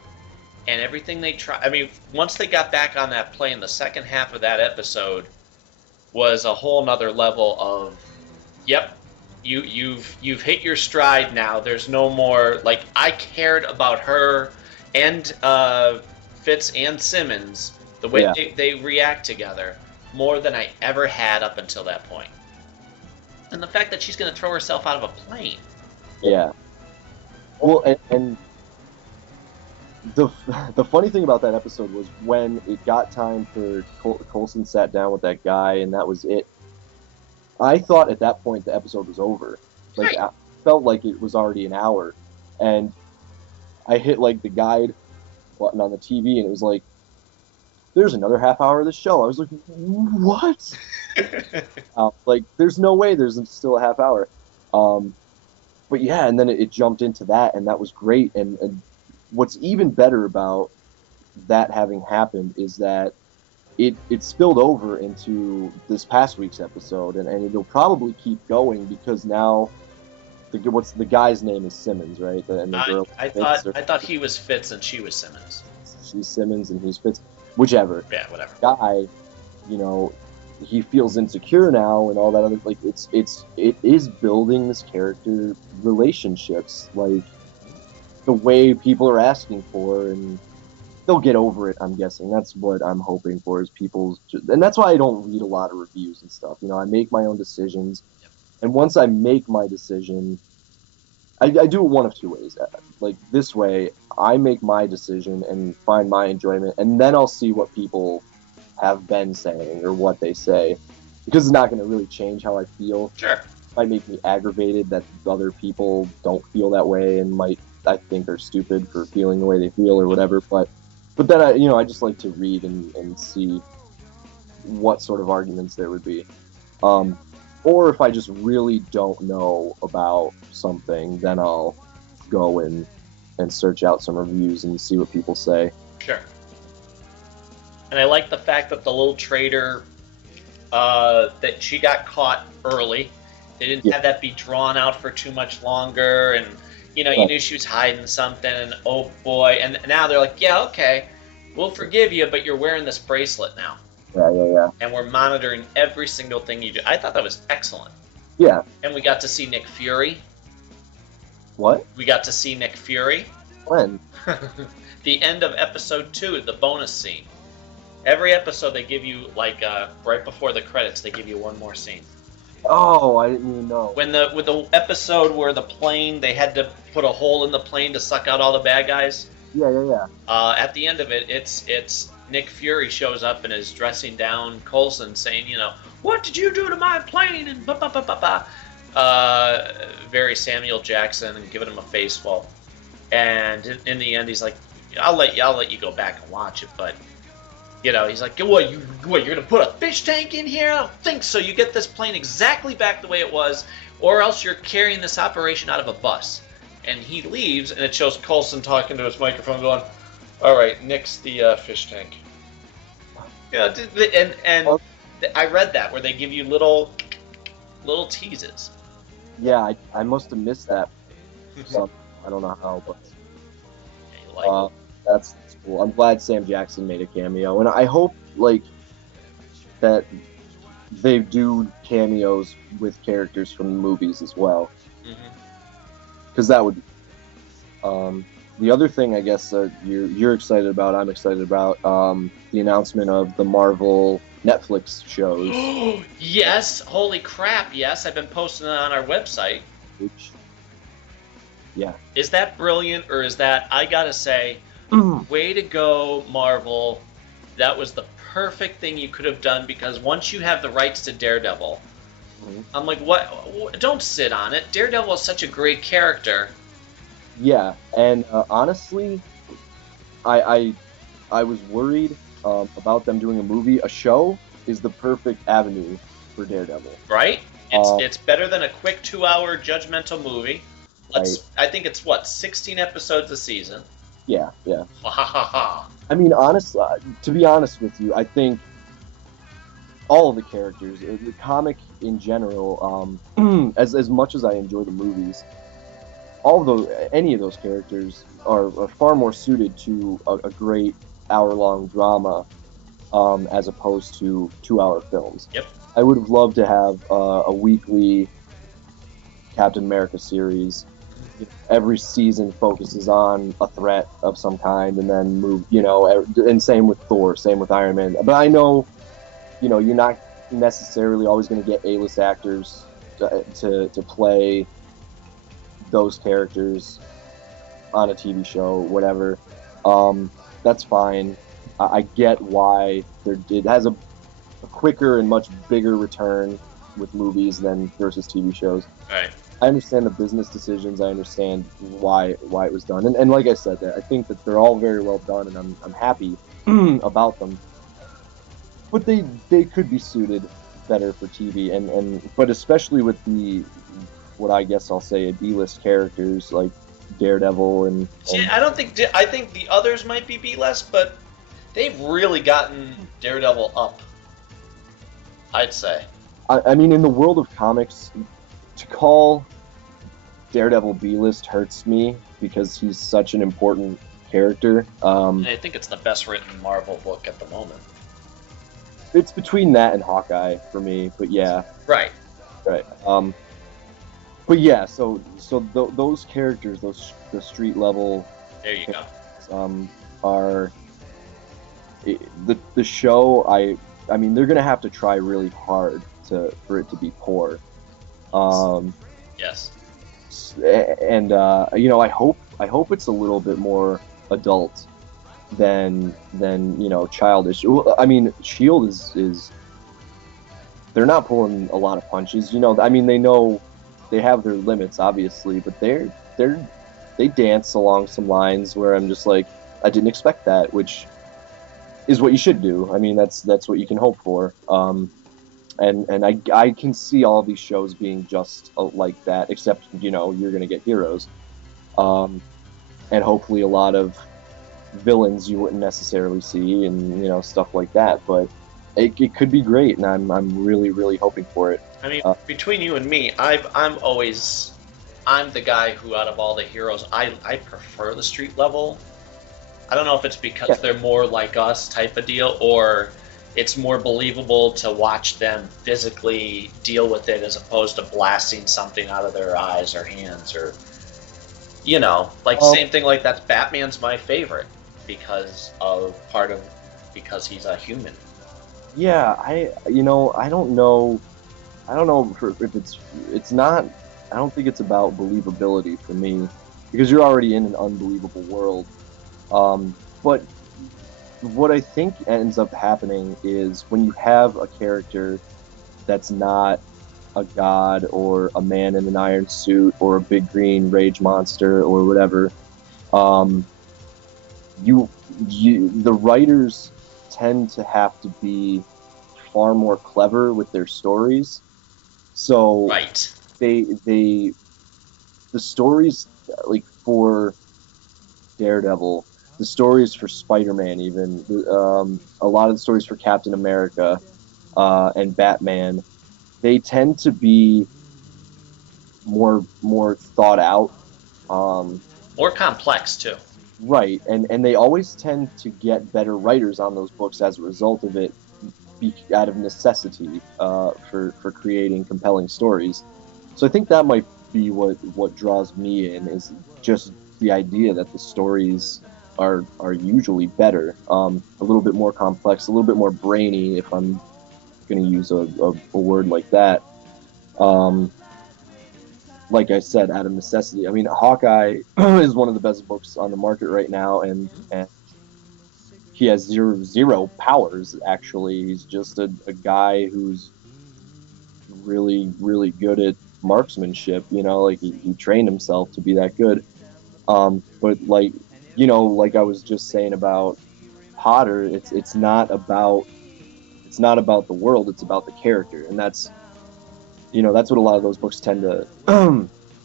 And everything they try, I mean, once they got back on that plane, the second half of that episode was a whole nother level of, yep, you've hit your stride now. There's no more, like, I cared about her and Fitz and Simmons, the way they react together, more than I ever had up until that point. And the fact that she's going to throw herself out of a plane. Yeah. Well, and the funny thing about that episode was when it got time for Coulson sat down with that guy, and that was it. I thought at that point the episode was over. Like, Right. I felt like it was already an hour, and I hit like the guide button on the TV, and it was like, "There's another half hour of the show." I was like, "What?" Like, there's no way there's still a half hour. But yeah, and then it jumped into that, and that was great. And what's even better about that having happened is that it spilled over into this past week's episode, and it'll probably keep going because now the guy's name is Simmons, right? And the girl, I thought he was Fitz and she was Simmons. she's Simmons and he's Fitz, whichever. Yeah, whatever. Guy, you know, he feels insecure now and all that other, like, it is building this character relationships, like the way people are asking for, and they'll get over it, I'm guessing. That's what I'm hoping for, is people's, and that's why I don't read a lot of reviews and stuff. You know, I make my own decisions, and once I make my decision, I do it one of two ways. Like, this way, I make my decision and find my enjoyment, and then I'll see what people have been saying or what they say, because it's not going to really change how I feel. Sure. It might make me aggravated that other people don't feel that way and might, I think, are stupid for feeling the way they feel or whatever. But then I just like to read and see what sort of arguments there would be. Or if I just really don't know about something, then I'll go and search out some reviews and see what people say. Sure. And I like the fact that the little trader, that she got caught early. They didn't have that be drawn out for too much longer, and you knew she was hiding something, and oh boy, and now they're like, yeah, okay, we'll forgive you, but you're wearing this bracelet now. Yeah. And we're monitoring every single thing you do. I thought that was excellent. Yeah. And we got to see Nick Fury. What? We got to see Nick Fury. When? The end of episode 2, the bonus scene. Every episode they give you, like, right before the credits, they give you one more scene. Oh, I didn't even know. With the episode where the plane, they had to put a hole in the plane to suck out all the bad guys. Yeah. At the end of it, it's Nick Fury shows up and is dressing down Coulson, saying, what did you do to my plane? And very Samuel Jackson, and giving him a face full. And in the end, he's like, I'll let you go back and watch it, but he's like, what, you're gonna put a fish tank in here? I don't think so. You get this plane exactly back the way it was, or else you're carrying this operation out of a bus. And he leaves, and it shows Coulson talking to his microphone, going, "All right, Nick's the fish tank." Yeah, and I read that where they give you little teases. Yeah, I must have missed that. I don't know how, but that's cool. I'm glad Sam Jackson made a cameo, and I hope that they do cameos with characters from the movies as well, because that would. the other thing I guess you're excited about, I'm excited about, the announcement of the Marvel Netflix shows. Yes, holy crap, yes, I've been posting it on our website. Which, yeah. Is that brilliant, or is that, I gotta say, way to go, Marvel. That was the perfect thing you could have done, because once you have the rights to Daredevil, I'm like, what? Don't sit on it. Daredevil is such a great character. Yeah, and honestly, I was worried about them doing a movie. A show is the perfect avenue for Daredevil. Right? It's better than a quick 2-hour judgmental movie. Right. I think it's what, 16 episodes a season. Yeah, yeah. Ha ha ha ha. I mean, honestly, to be honest with you, I think all of the characters, the comic in general, as much as I enjoy the movies, any of those characters are far more suited to a great hour-long drama, as opposed to 2-hour films. Yep. I would have loved to have a weekly Captain America series. Every season focuses on a threat of some kind, and then move, and same with Thor, same with Iron Man. But I know, you're not necessarily always going to get A-list actors to play those characters on a TV show, whatever. That's fine. I get why it has a quicker and much bigger return with movies than versus TV shows. Right. I understand the business decisions. I understand why it was done, and like I said, I think that they're all very well done, and I'm happy about them. But they could be suited better for TV, but especially with what I guess I'll say B-list characters like Daredevil and See, I think the others might be B-list, but they've really gotten Daredevil up, I'd say. I mean, in the world of comics, to call Daredevil B-list hurts me because he's such an important character. I think it's the best written Marvel book at the moment. It's between that and Hawkeye for me, but yeah. Right. But yeah, so those characters, the street level. There you go. Are the show. I mean, they're gonna have to try really hard for it to be poor. Yes. And I hope it's a little bit more adult than childish. I mean, Shield is they're not pulling a lot of punches. I mean, they know they have their limits, obviously, but they dance along some lines where I'm just like, I didn't expect that, which is what you should do. I mean, that's what you can hope for. And I can see all these shows being just like that, except you're going to get heroes, and hopefully a lot of villains you wouldn't necessarily see, and stuff like that. But it could be great, and I'm really, really hoping for it. I mean, between you and me, I'm the guy who, out of all the heroes, I prefer the street level. I don't know if it's because they're more like us type of deal, or it's more believable to watch them physically deal with it as opposed to blasting something out of their eyes or hands, or same thing. Like, that's Batman's my favorite because he's a human. Yeah, I don't know if it's not. I don't think it's about believability for me, because you're already in an unbelievable world. But what I think ends up happening is when you have a character that's not a god or a man in an iron suit or a big green rage monster or whatever, the writers tend to have to be far more clever with their stories. So right. The stories, like for Daredevil, the stories for Spider-Man, even a lot of the stories for Captain America and Batman, they tend to be more thought out, more complex too. Right, and they always tend to get better writers on those books as a result of it, out of necessity, for creating compelling stories. So I think that might be what draws me in, is just the idea that the stories are usually better, a little bit more complex, a little bit more brainy, if I'm going to use a word like that. Like I said, out of necessity. I mean, Hawkeye is one of the best books on the market right now, and he has zero powers. Actually, he's just a guy who's really good at marksmanship. You know, like he trained himself to be that good. But like, you know, like I was just saying about Potter, it's not about the world, it's about the character, and that's, you know, that's what a lot of those books tend to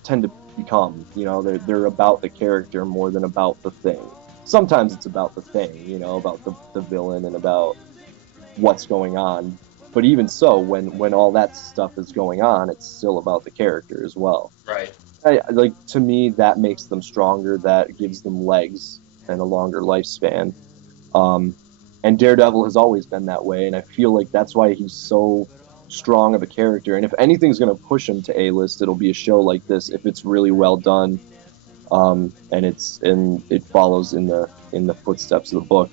tend to become. You know, they're about the character more than about the thing. Sometimes it's about the thing, you know, about the villain and about what's going on. But even so, when all that stuff is going on, it's still about the character as well. Right. Like, to me, that makes them stronger. That gives them legs and a longer lifespan. Um, and Daredevil has always been that way, and I feel like that's why he's so strong of a character. And if anything's going to push him to A-list, it'll be a show like this if it's really well done, and it follows in the footsteps of the book.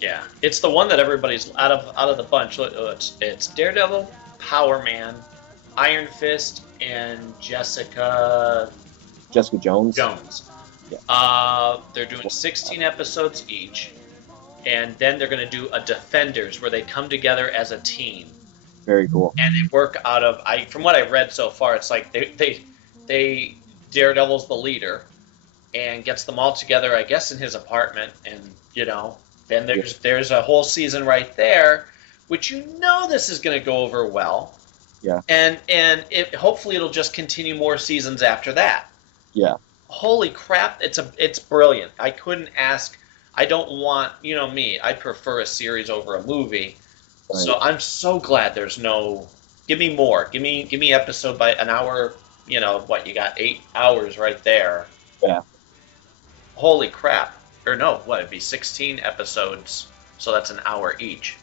Yeah, it's the one that everybody's out of the bunch. It's Daredevil, Power Man, Iron Fist, and Jessica Jones. Yeah. They're doing 16 episodes each, and then they're going to do a Defenders where they come together as a team. Very cool. And they work out of from what I've read so far, it's like they Daredevil's the leader and gets them all together, I guess, in his apartment, and you know, then there's a whole season right there, which you know this is going to go over well. Yeah. And hopefully it'll just continue more seasons after that. Yeah. Holy crap, it's brilliant. I couldn't ask. I don't want, you know me, I prefer a series over a movie. Right. So I'm so glad there's no. Give me more. Give me episode by an hour. You know what? You got 8 hours right there. Yeah. Holy crap! Or no, what? It'd be 16 episodes. So that's an hour each.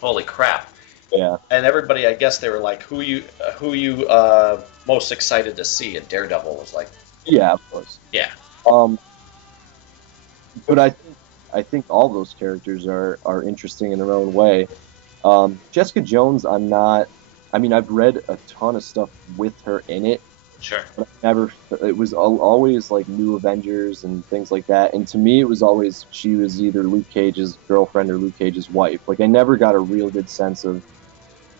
Holy crap! Yeah. And everybody, I guess they were like, "Who you most excited to see?" And Daredevil was like, "Yeah, of course." Yeah. But I think all those characters are interesting in their own way. Jessica Jones, I'm not. I mean, I've read a ton of stuff with her in it. Sure. But it was always like New Avengers and things like that. And to me, it was always she was either Luke Cage's girlfriend or Luke Cage's wife. Like, I never got a real good sense of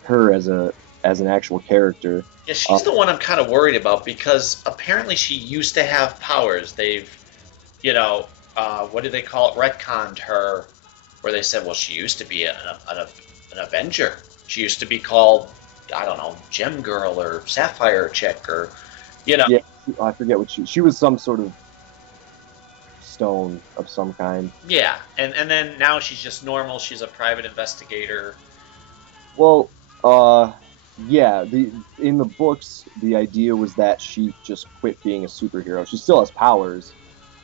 her as an actual character. Yeah, she's the one I'm kind of worried about because apparently she used to have powers. They've, you know, what do they call it? Retconned her, where they said, well, she used to be an Avenger. She used to be called, I don't know, Gem Girl or Sapphire Chick or, you know. Yeah, I forget what she was some sort of stone of some kind. Yeah, and then now she's just normal. She's a private investigator. Well, yeah, in the books, the idea was that she just quit being a superhero. She still has powers,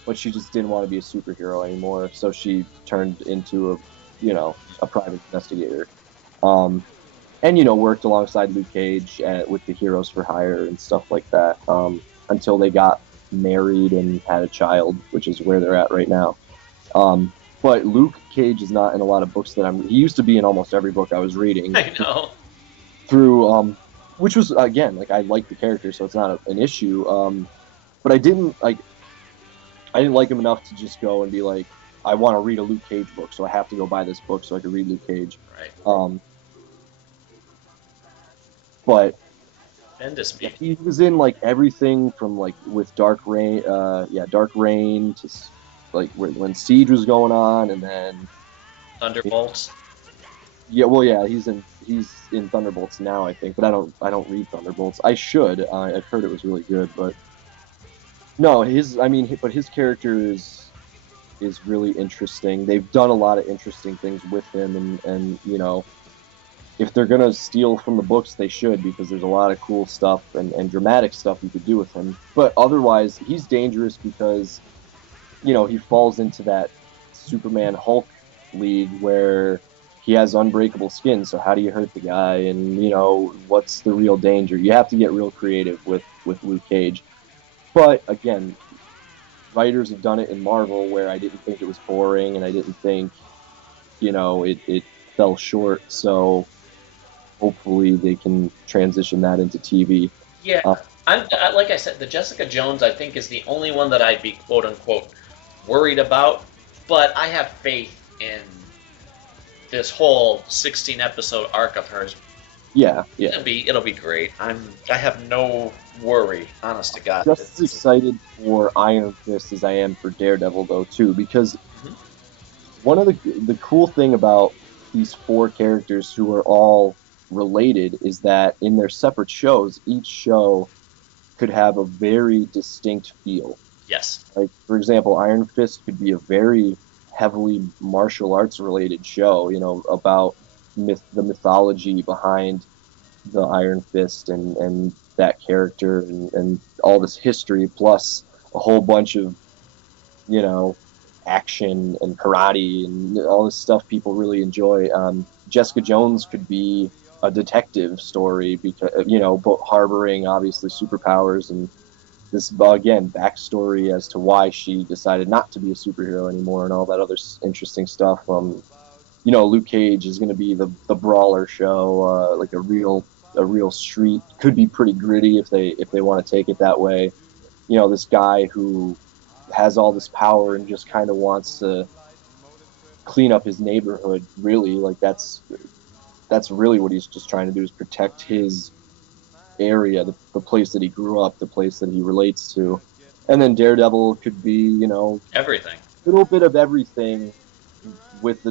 but she just didn't want to be a superhero anymore, so she turned into a private investigator. And, worked alongside Luke Cage with the Heroes for Hire and stuff like that, until they got married and had a child, which is where they're at right now. But Luke Cage is not in a lot of books that he used to be in almost every book I was reading. I know. Through, which was, again, like, I like the character, so it's not an issue. But I didn't like him enough to just go and be like, I want to read a Luke Cage book, so I have to go buy this book so I can read Luke Cage. Right. But yeah, he was in like everything from like with Dark Reign to like when Siege was going on, and then Thunderbolts. Yeah, well, yeah, he's in Thunderbolts now, I think, but I don't read Thunderbolts. I should. I've heard it was really good, but no, his character is really interesting. They've done a lot of interesting things with him, and if they're gonna steal from the books, they should, because there's a lot of cool stuff and dramatic stuff you could do with him. But otherwise, he's dangerous because he falls into that Superman Hulk league where he has unbreakable skin. So how do you hurt the guy? And what's the real danger? You have to get real creative with Luke Cage. But again, writers have done it in Marvel where I didn't think it was boring and I didn't think, it fell short. So hopefully they can transition that into TV. Yeah, like I said, the Jessica Jones I think is the only one that I'd be quote unquote worried about, but I have faith in this whole 16 episode arc of hers. Yeah. It'll be great. I have no worry, honest to God. Just as excited for Iron Fist as I am for Daredevil though too, because one of the cool thing about these 4 characters who are all related is that in their separate shows, each show could have a very distinct feel. Yes. Like, for example, Iron Fist could be a very heavily martial arts related show, about the mythology behind the Iron Fist and that character and all this history, plus a whole bunch of, action and karate and all this stuff people really enjoy. Jessica Jones could be a detective story because, but harboring obviously superpowers and this, again, backstory as to why she decided not to be a superhero anymore and all that other interesting stuff. Luke Cage is going to be the brawler show, like a real street. Could be pretty gritty if they want to take it that way. This guy who has all this power and just kind of wants to clean up his neighborhood. Really, like that's really what he's just trying to do, is protect his area, the place that he grew up, the place that he relates to. And then Daredevil could be, everything, a little bit of everything with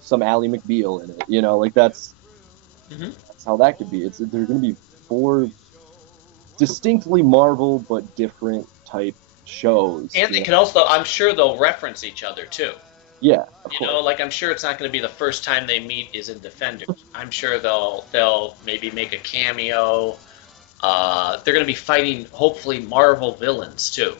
some Ally McBeal in it. Like that's how that could be. There's going to be 4 distinctly Marvel but different type shows. And they can also, I'm sure they'll reference each other too. Yeah, of course. Like I'm sure it's not going to be the first time they meet is in Defenders. I'm sure they'll maybe make a cameo. They're going to be fighting hopefully Marvel villains too.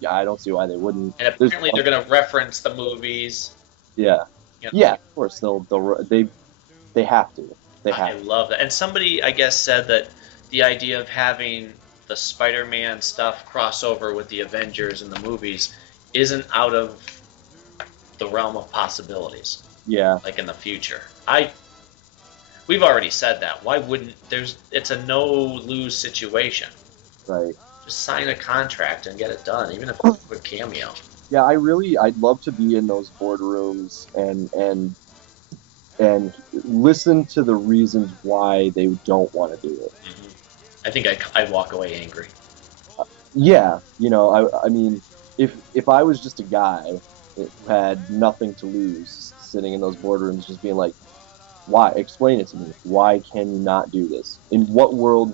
Yeah, I don't see why they wouldn't. And apparently they're going to reference the movies. Yeah, yeah, of course they have to. I love that. And somebody, I guess, said that the idea of having the Spider-Man stuff crossover with the Avengers and the movies isn't out of the realm of possibilities. Yeah. Like in the future. We've already said that. Why wouldn't it's a no-lose situation. Right. Just sign a contract and get it done, even if it's a quick cameo. Yeah, I'd love to be in those boardrooms and listen to the reasons why they don't want to do it. Mm-hmm. I think I'd walk away angry. Yeah, I mean, if I was just a guy who had nothing to lose, sitting in those boardrooms, just being like, why? Explain it to me. Why can you not do this? In what world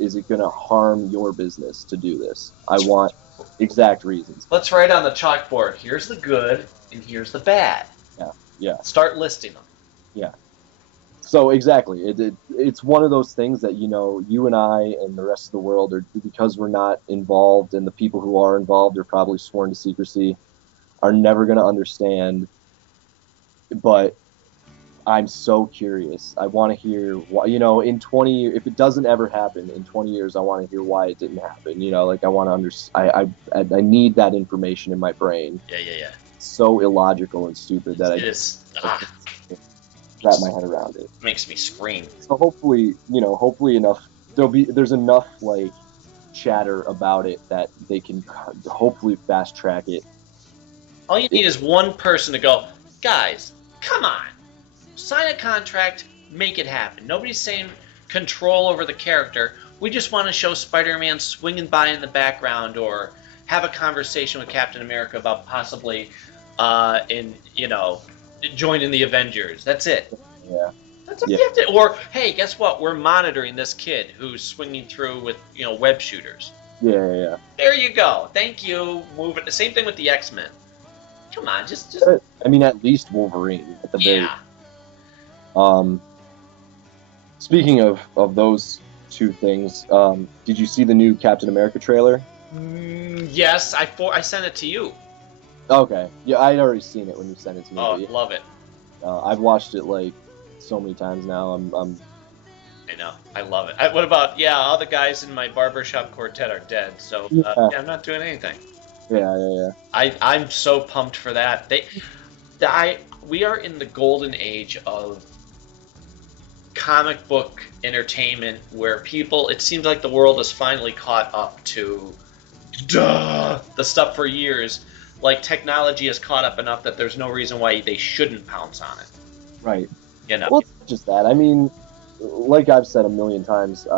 is it gonna harm your business to do this? I want exact reasons. Let's write on the chalkboard, here's the good and here's the bad. Yeah. Start listing them. Yeah. So exactly, it's one of those things that you and I and the rest of the world are, because we're not involved, and the people who are involved are probably sworn to secrecy, are never going to understand. But I'm so curious. I want to hear why. In 20 years, if it doesn't ever happen in 20 years, I want to hear why it didn't happen. Like I want to understand. I need that information in my brain. Yeah. It's so illogical and stupid that wrap my head around it. Makes me scream. So hopefully enough. There's enough like chatter about it that they can hopefully fast track it. All you need is one person to go, guys, come on, sign a contract, make it happen. Nobody's saying control over the character. We just want to show Spider-Man swinging by in the background, or have a conversation with Captain America about possibly, joining the Avengers. That's it. Yeah. That's what you have to. Or, hey, guess what? We're monitoring this kid who's swinging through with, web shooters. Yeah. There you go. Thank you. Move it. The same thing with the X-Men. Come on, just. I mean, at least Wolverine at the very. Speaking of those two things, did you see the new Captain America trailer? Yes, I sent it to you. Okay. Yeah, I'd already seen it when you sent it to me. Oh, love it. I've watched it like so many times now. I know. I love it. What about, all the guys in my barbershop quartet are dead, so I'm not doing anything. Yeah. I'm so pumped for that. We are in the golden age of comic book entertainment where it seems like the world has finally caught up to the stuff for years. Like technology has caught up enough that there's no reason why they shouldn't pounce on it. Right. You know? Well, it's not just that. I mean, like I've said a million times,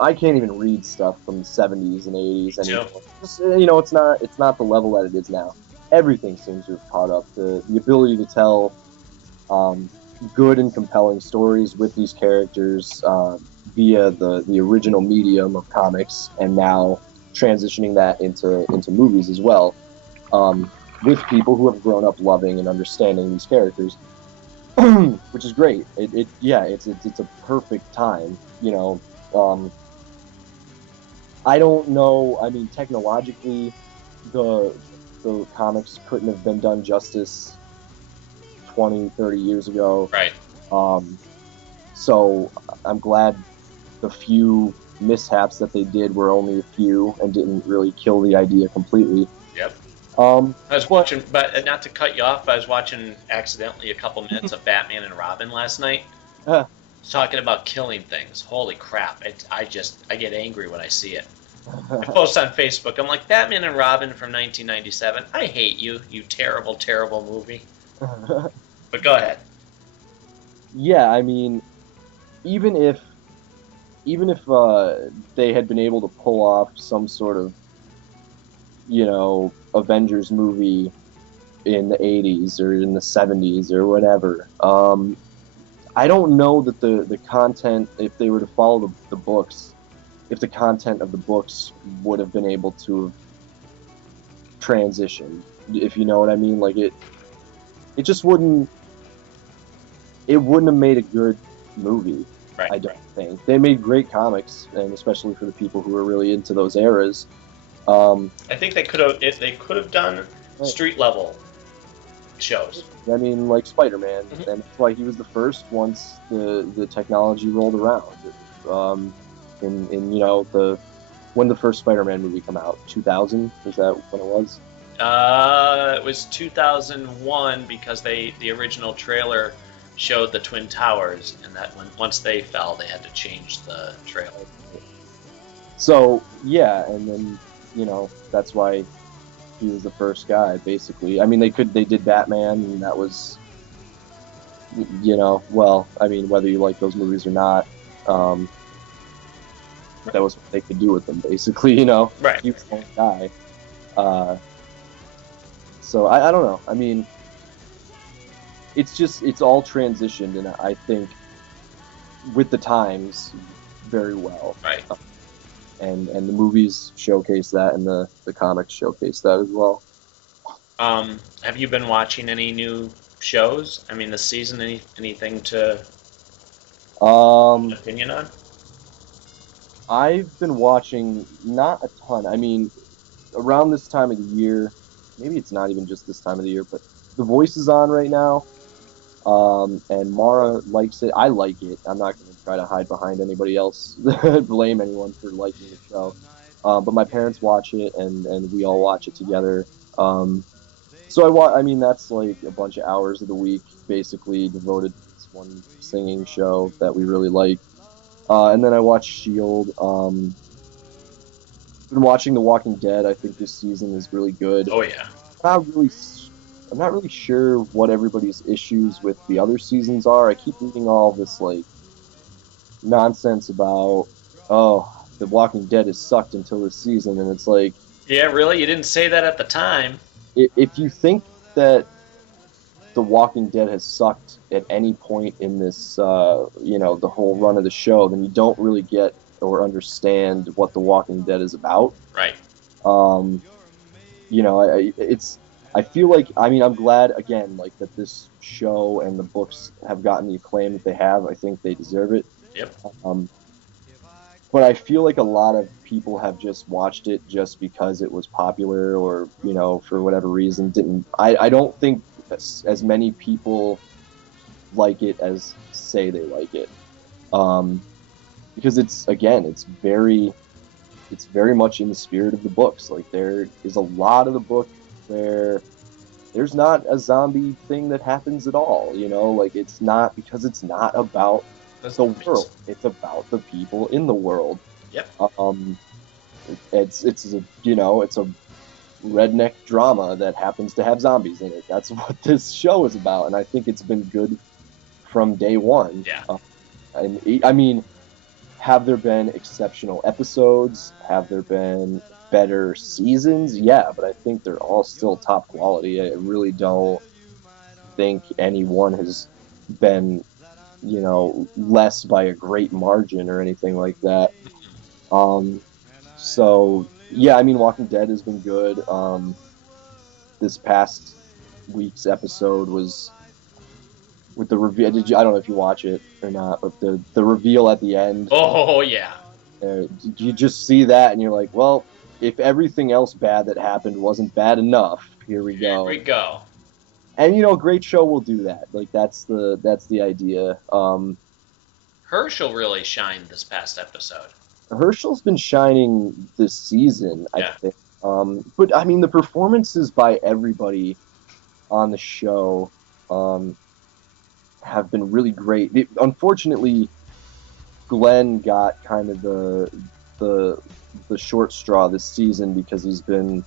I can't even read stuff from the 70s and 80s Me too. anymore. Just, it's not the level that it is now. Everything seems to have caught up. The ability to tell good and compelling stories with these characters via the original medium of comics, and now transitioning that into movies as well, with people who have grown up loving and understanding these characters. Which is great. It's a perfect time. I don't know. I mean, technologically, the the comics couldn't have been done justice 20, 30 years ago. Right. Um, so I'm glad the few mishaps that they did were only a few and didn't really kill the idea completely. Yep. Um, I was watching, but not to cut you off, but I was watching accidentally a couple minutes of Batman and Robin last night. It's talking about killing things. Holy crap! I get angry when I see it. I post on Facebook. I'm like, Batman and Robin from 1997. I hate you, you terrible, terrible movie. But go ahead. Yeah, I mean, even if they had been able to pull off some sort of Avengers movie in the 80s or in the 70s or whatever. I don't know that the content, if they were to follow the books, if the content of the books would have been able to have transitioned, if you know what I mean. Like it just wouldn't have made a good movie. Right. I don't think they made great comics, and especially for the people who are really into those eras. I think they could have done street level shows. I mean, like Spider-Man, and that's why he was the first once the technology rolled around. When the first Spider-Man movie come out, 2000, is that when it was? It was 2001 because the original trailer showed the Twin Towers, and that once they fell, they had to change the trailer. So yeah, and then that's why he was the first guy, basically. I mean, they did Batman, and that was, well, I mean, whether you like those movies or not, that was what they could do with them, basically. Right. He was the only guy. So I don't know. I mean, it's all transitioned, and I think with the times very well. Right. And the movies showcase that, and the comics showcase that as well. Have you been watching any new shows? I mean, this season, anything to opinion on? I've been watching not a ton. I mean, around this time of the year, maybe it's not even just this time of the year, but The Voice is on right now. And Mara likes it. I like it. I'm not going to try to hide behind anybody else, blame anyone for liking the show. But my parents watch it, and we all watch it together. So I mean, that's like a bunch of hours of the week, basically devoted to this one singing show that we really like. And then I watch Shield. Been watching The Walking Dead. I think this season is really good. Oh yeah. I'm not really sure what everybody's issues with the other seasons are. I keep reading all this like nonsense about, The Walking Dead has sucked until this season, and it's like, yeah, really, you didn't say that at the time. If you think that The Walking Dead has sucked at any point in this, the whole run of the show, then you don't really get or understand what The Walking Dead is about. Right. I feel like, I mean, I'm glad, again, like, that this show and the books have gotten the acclaim that they have. I think they deserve it. Yep. But I feel like a lot of people have just watched it just because it was popular, or, for whatever reason, I don't think as many people like it as say they like it. Because it's very it's very much in the spirit of the books. Like, there is a lot of the book where there's not a zombie thing that happens at all, you know? Like, it's not, because it's not about the world. It's about the people in the world. Yep. It's a, you know, it's a redneck drama that happens to have zombies in it. That's what this show is about, and I think it's been good from day one. Yeah. And I mean, have there been exceptional episodes? Have there been better seasons? Yeah, but I think they're all still top quality. I really don't think anyone has been, you know, less by a great margin or anything like that. So yeah, I mean, Walking Dead has been good. This past week's episode was with the reveal. I don't know if you watch it or not, but the reveal at the end. Oh yeah. You just see that and you're like, well, if everything else bad that happened wasn't bad enough, here we go. Here we go. And you know, a great show will do that. Like, that's the idea. Herschel really shined this past episode. Herschel's been shining this season, Yeah. I think. But I mean, the performances by everybody on the show have been really great. Unfortunately, Glenn got kind of the short straw this season because he's been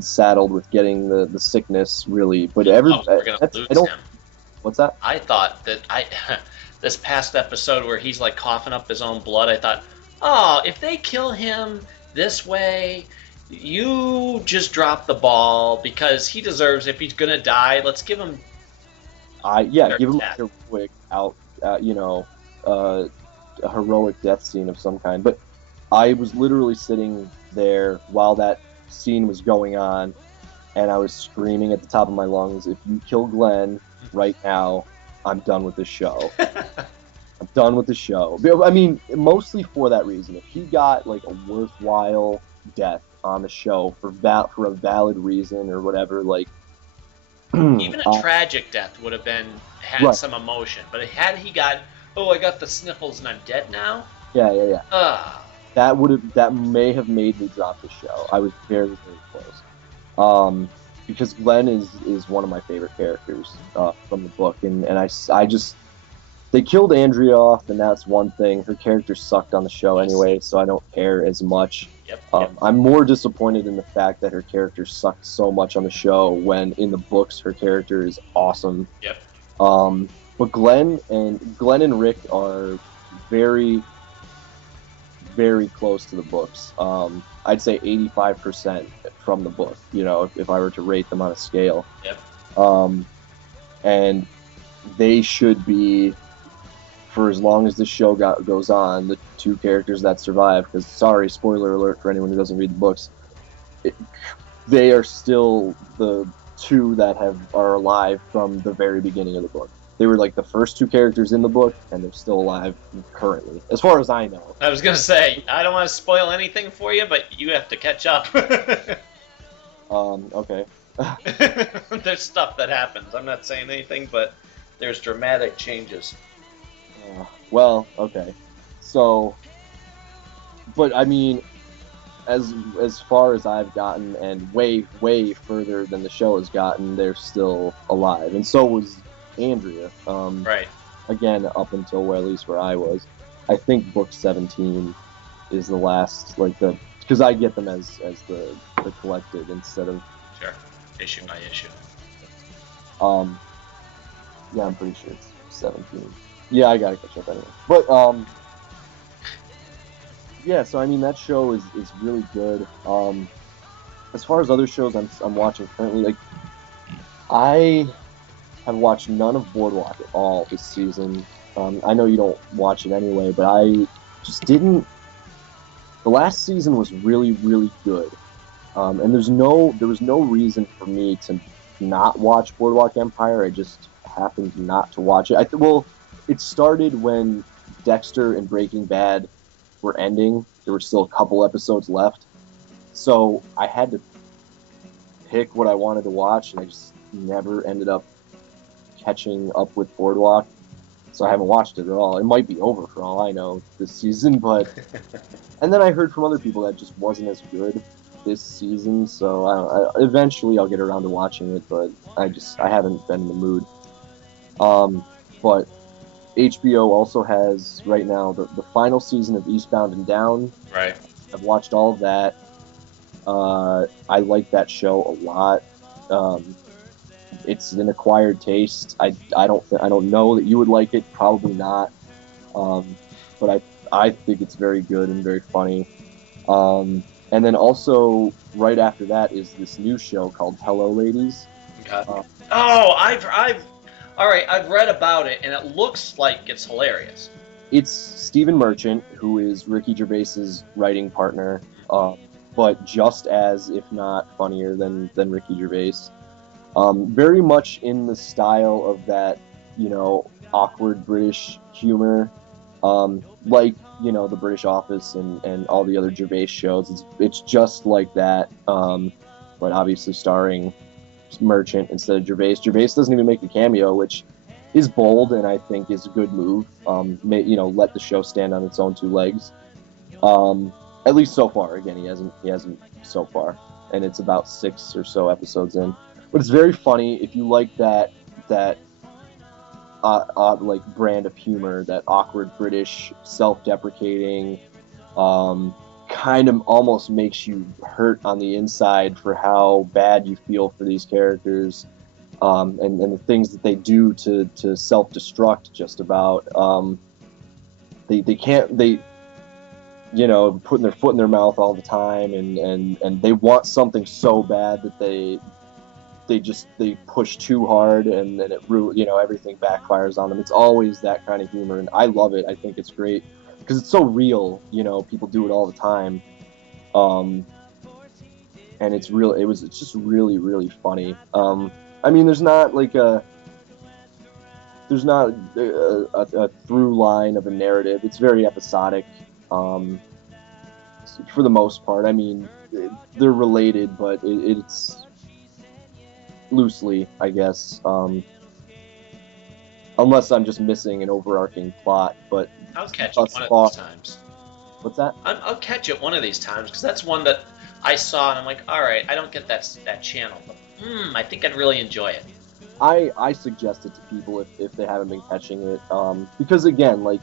saddled with getting the sickness, really. But we're gonna lose him. What's that? I thought that this past episode where he's like coughing up his own blood, I thought, oh, if they kill him this way, you just drop the ball because he deserves. If he's gonna die, let's give him. Give him a heroic a heroic death scene of some kind. But I was literally sitting there while that scene was going on, and I was screaming at the top of my lungs, "If you kill Glenn right now, I'm done with this show." I'm done with the show. I mean, mostly for that reason. If he got like a worthwhile death on the show for a valid reason or whatever, like even a tragic death would have had right. some emotion. But had he got, oh, I got the sniffles and I'm dead now. Yeah. Ugh. That may have made me drop the show. I was very, very close. Because Glenn is one of my favorite characters from the book, and I just. They killed Andrea off, and that's one thing. Her character sucked on the show anyway, so I don't care as much. Yep. I'm more disappointed in the fact that her character sucked so much on the show when in the books her character is awesome. Yep. But Glenn and Rick are very, very close to the books. I'd say 85% from the book, you know, if I were to rate them on a scale. Yep. And they should be, for as long as this show goes on, the two characters that survive, because, sorry, spoiler alert for anyone who doesn't read the books, they are still the two that are alive from the very beginning of the book. They were like the first two characters in the book, and they're still alive currently, as far as I know. I was going to say, I don't want to spoil anything for you, but you have to catch up. Okay. There's stuff that happens. I'm not saying anything, but there's dramatic changes. Well, okay. So, but I mean, as far as I've gotten, and way, way further than the show has gotten, they're still alive. And so was Andrea. Right. Again, up until at least where I was. I think book 17 is the last, because I get them as the collected instead of... Sure. Issue by issue. Yeah, I'm pretty sure it's 17. Yeah, I gotta catch up anyway. But yeah. So I mean, that show is really good. As far as other shows I'm watching currently, like, I have watched none of Boardwalk at all this season. I know you don't watch it anyway, but I just didn't. The last season was really, really good, and there was no reason for me to not watch Boardwalk Empire. I just happened not to watch it. It started when Dexter and Breaking Bad were ending. There were still a couple episodes left. So I had to pick what I wanted to watch, and I just never ended up catching up with Boardwalk. so I haven't watched it at all. It might be over for all I know this season, but and then I heard from other people that it just wasn't as good this season. So eventually I'll get around to watching it, but I haven't been in the mood. But HBO also has right now the final season of Eastbound and Down. Right. I've watched all of that. I like that show a lot. It's an acquired taste. I don't know that you would like it. Probably not. But I think it's very good and very funny. And then also right after that is this new show called Hello Ladies. Okay. I've read about it, and it looks like it's hilarious. It's Stephen Merchant, who is Ricky Gervais's writing partner, but just as, if not funnier than Ricky Gervais. Very much in the style of that, awkward British humor, like, The British Office and all the other Gervais shows. It's just like that, but obviously starring Merchant instead of Gervais. Gervais doesn't even make a cameo, which is bold and I think is a good move. Let the show stand on its own two legs. At least so far. Again, he hasn't so far, and it's about 6 or so episodes in. But it's very funny if you like that odd like brand of humor, that awkward British, self-deprecating, kind of almost makes you hurt on the inside for how bad you feel for these characters, and the things that they do to self-destruct just about. They putting their foot in their mouth all the time, and they want something so bad that they push too hard, and then everything backfires on them. It's always that kind of humor, and I love it. I think it's great because it's so real. People do it all the time, and it's real. It's just really, really funny. There's not a through line of a narrative. It's very episodic, for the most part. They're related, but it's loosely, I guess, unless I'm just missing an overarching plot. But I'll catch it one of these times. What's that? I'll catch it one of these times, because that's one that I saw and I'm like, all right, I don't get that channel, but I think I'd really enjoy it. I suggest it to people if they haven't been catching it, because again, like,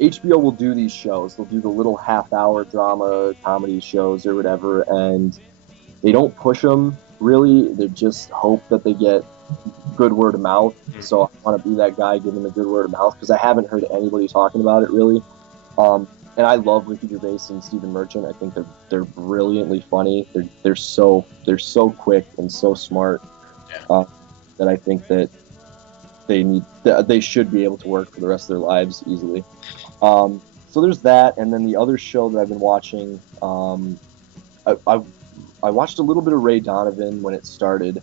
HBO will do these shows. They'll do the little half-hour drama comedy shows or whatever, and they don't push them. Really, they just hope that they get good word of mouth. Mm-hmm. So I want to be that guy giving the good word of mouth, because I haven't heard anybody talking about it really. And I love Ricky Gervais and Stephen Merchant. I think they're brilliantly funny. They're so quick and so smart, that I think that they should be able to work for the rest of their lives easily. So there's that, and then the other show that I've been watching, I watched a little bit of Ray Donovan when it started.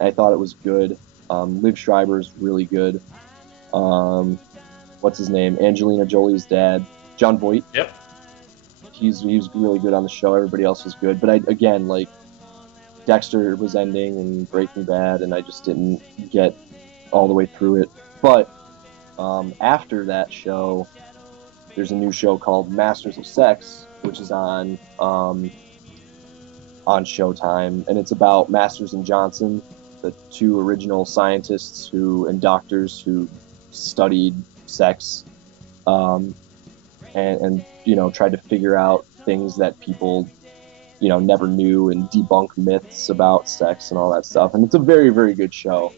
I thought it was good. Liv Schreiber's really good. What's his name? Angelina Jolie's dad, Jon Voight. Yep. He was really good on the show. Everybody else was good. But like, Dexter was ending and Breaking Bad, and I just didn't get all the way through it. But after that show, there's a new show called Masters of Sex, which is on Showtime, and it's about Masters and Johnson, the two original scientists and doctors who studied sex, and tried to figure out things that people never knew, and debunk myths about sex and all that stuff. And it's a very, very good show.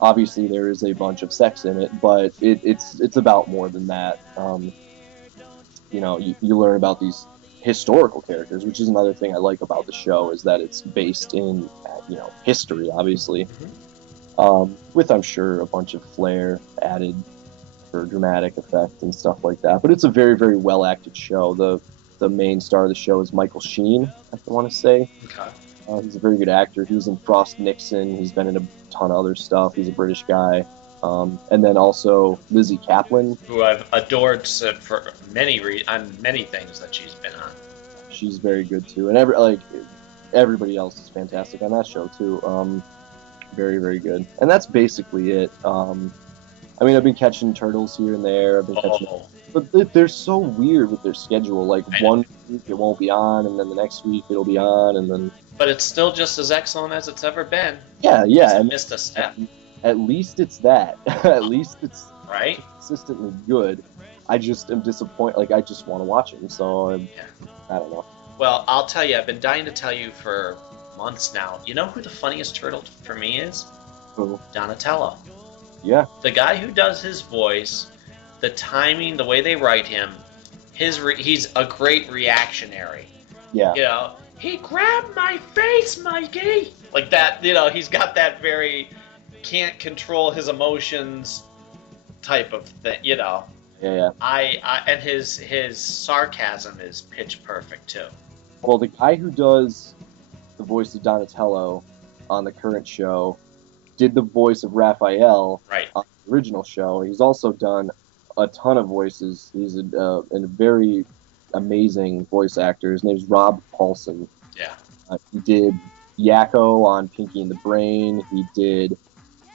Obviously there is a bunch of sex in it, but it's about more than that. You learn about these historical characters, which is another thing I like about the show, is that it's based in history, obviously, with, I'm sure, a bunch of flair added for dramatic effect and stuff like that. But it's a very, very well acted show. The main star of the show is Michael Sheen, I want to say. Okay. He's a very good actor. He's in Frost Nixon. He's been in a ton of other stuff. He's a British guy. And then also Lizzie Kaplan, who I've adored for many things that she's been on. She's very good too, and everybody else is fantastic on that show too. Very, very good. And that's basically it. I mean, I've been catching Turtles here and there. I've been catching, Oh, but they're so weird with their schedule. Like I know. one week it won't be on, and then the next week it'll be on, and then But it's still just as excellent as it's ever been. yeah, yeah. Hasn't And missed a step, at least it's that. At least it's right? consistently good. I just am disappointed. Like I just want to watch it, so Yeah. I don't know. Well, I'll tell you, I've been dying to tell you for months now. You know who the funniest turtle for me is? So, Donatello. yeah, The guy who does his voice, the timing, the way they write him, he's a great reactionary. yeah, You know, he grabbed my face, Mikey. Like that. You know, he's got that very can't control his emotions type of thing. You know, yeah. and his sarcasm is pitch perfect too. Well, the guy who does the voice of Donatello on the current show did the voice of Raphael Right. on the original show. He's also done a ton of voices. He's a very amazing voice actor. His name's Rob Paulson. Yeah. He did Yakko on Pinky and the Brain. He did,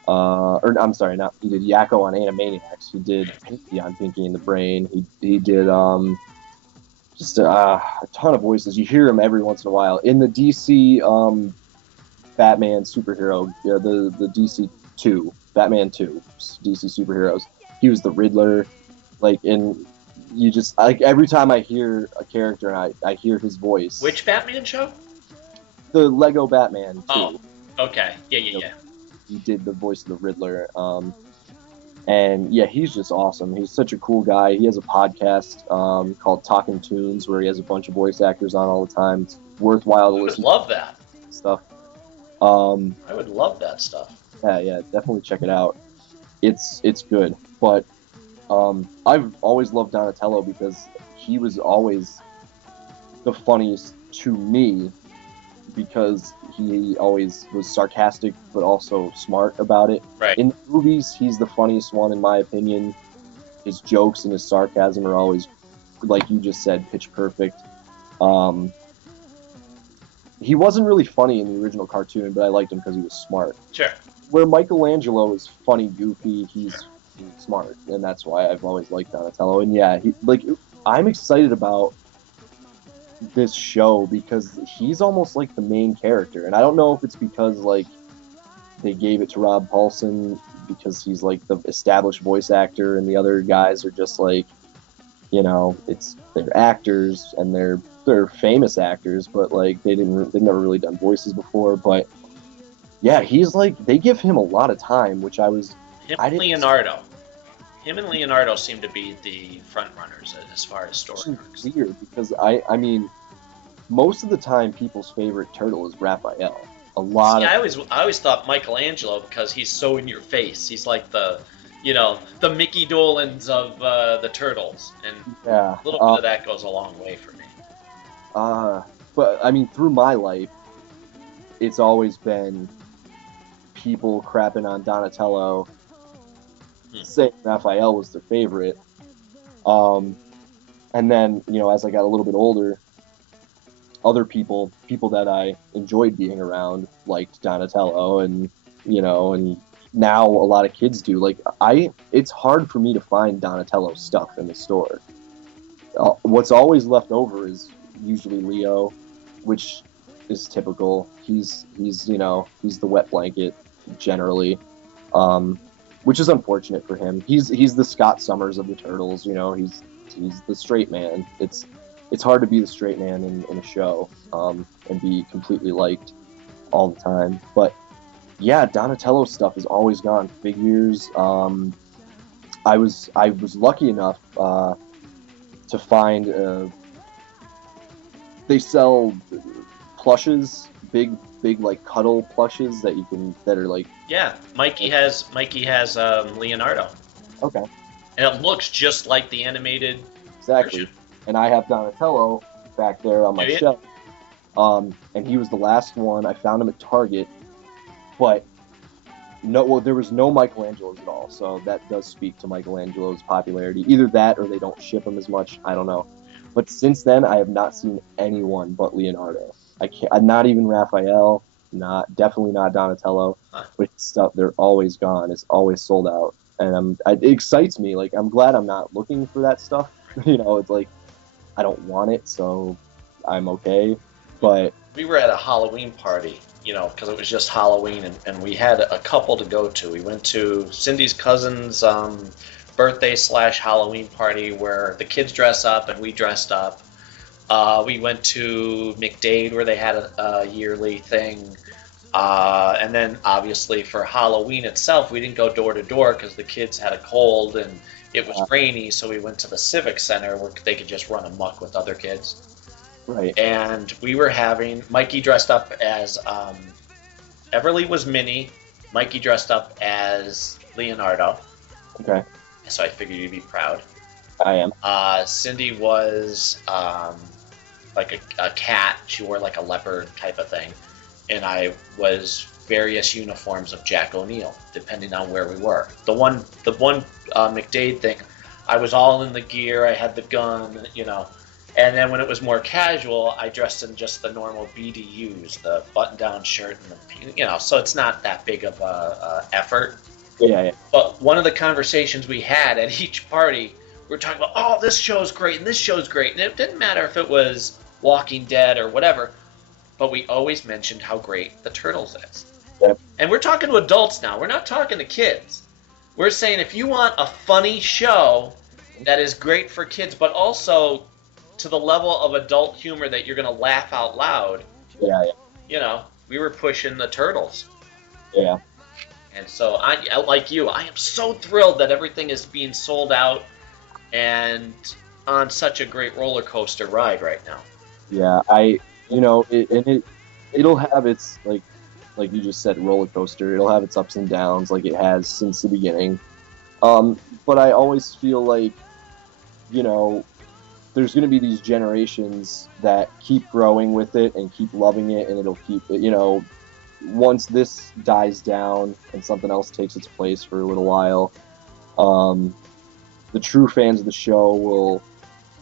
or I'm sorry, not he did Yakko on Animaniacs. He did Pinky on Pinky and the Brain. He did just a ton of voices. You hear him every once in a while in the DC Batman superhero, the DC 2, Batman 2, DC superheroes. He was the Riddler, like, and you just, like, every time I hear a character and I hear his voice. Which Batman show? The Lego Batman 2. Oh, okay. Yeah. He did the voice of the Riddler. And yeah, he's just awesome. He's such a cool guy. He has a podcast called Talking Tunes where he has a bunch of voice actors on all the time. It's worthwhile to I would listen love that. to stuff. I would love that stuff. Yeah, definitely check it out. It's good. But I've always loved Donatello because he was always the funniest to me because he always was sarcastic but also smart about it. Right. In the movies, he's the funniest one in my opinion. His jokes and his sarcasm are always, like you just said, pitch perfect. He wasn't really funny in the original cartoon, but I liked him because he was smart. Sure. Where Michelangelo is funny, goofy, he's smart, and that's why I've always liked Donatello. And yeah, I'm excited about this show because he's almost like the main character, and I don't know if it's because like they gave it to Rob Paulson because he's like the established voice actor, and the other guys are just like, they're actors and they're famous actors, but like they've never really done voices before. But yeah, he's like, they give him a lot of time, which Him and Leonardo seem to be the front runners as far as story arcs. Weird because I mean, most of the time people's favorite turtle is Raphael. I always thought Michelangelo because he's so in your face. He's like the Mickey Dolans of the Turtles, and yeah, a little bit of that goes a long way for me. But I mean, through my life, it's always been people crapping on Donatello, saying Raphael was their favorite. And then, as I got a little bit older, other people that I enjoyed being around liked Donatello, and and now a lot of kids do. Like it's hard for me to find Donatello stuff in the store. What's always left over is usually Leo, which is typical. He's the wet blanket generally, which is unfortunate for him. He's the Scott Summers of the Turtles. He's the straight man. It's hard to be the straight man in a show and be completely liked all the time. But yeah, Donatello stuff has always gone figures. I was lucky enough to find they sell plushes, big like cuddle plushes that are like, yeah. Mikey has Leonardo. Okay. And it looks just like the animated exactly version. And I have Donatello back there on my shelf. And he was the last one. I found him at Target, but there was no Michelangelos at all. So that does speak to Michelangelo's popularity. Either that or they don't ship him as much. I don't know. But since then, I have not seen anyone but Leonardo. Not even Raphael. Definitely not Donatello. Huh. Which stuff, they're always gone. It's always sold out. it excites me. Like, I'm glad I'm not looking for that stuff. It's like I don't want it, so I'm okay. But We were at a Halloween party, because it was just Halloween, and we had a couple to go to. We went to Cindy's cousin's birthday / Halloween party where the kids dress up and we dressed up. We went to McDade where they had a yearly thing. And then obviously for Halloween itself, we didn't go door to door because the kids had a cold and it was rainy, so we went to the Civic Center where they could just run amok with other kids. right, And we were having Mikey dressed up as Everly was Minnie, Mikey dressed up as Leonardo, okay, so I figured you'd be proud. I am. Cindy was like a cat. She wore like a leopard type of thing, and I was various uniforms of Jack O'Neill, depending on where we were. The one McDade thing, I was all in the gear. I had the gun, And then when it was more casual, I dressed in just the normal BDUs, the button-down shirt, and so it's not that big of a effort. Yeah. But one of the conversations we had at each party, we were talking about, oh, this show's great, and this show's great. And it didn't matter if it was Walking Dead or whatever, but we always mentioned how great the Turtles is. Yep. And we're talking to adults now. We're not talking to kids. We're saying if you want a funny show that is great for kids, but also to the level of adult humor that you're going to laugh out loud, we were pushing the Turtles. Yeah. And so, I like you, I am so thrilled that everything is being sold out and on such a great roller coaster ride right now. Yeah, it'll have its, like you just said, roller coaster. It'll have its ups and downs, like it has since the beginning. But I always feel like, there's going to be these generations that keep growing with it and keep loving it, and it'll keep, once this dies down and something else takes its place for a little while, the true fans of the show will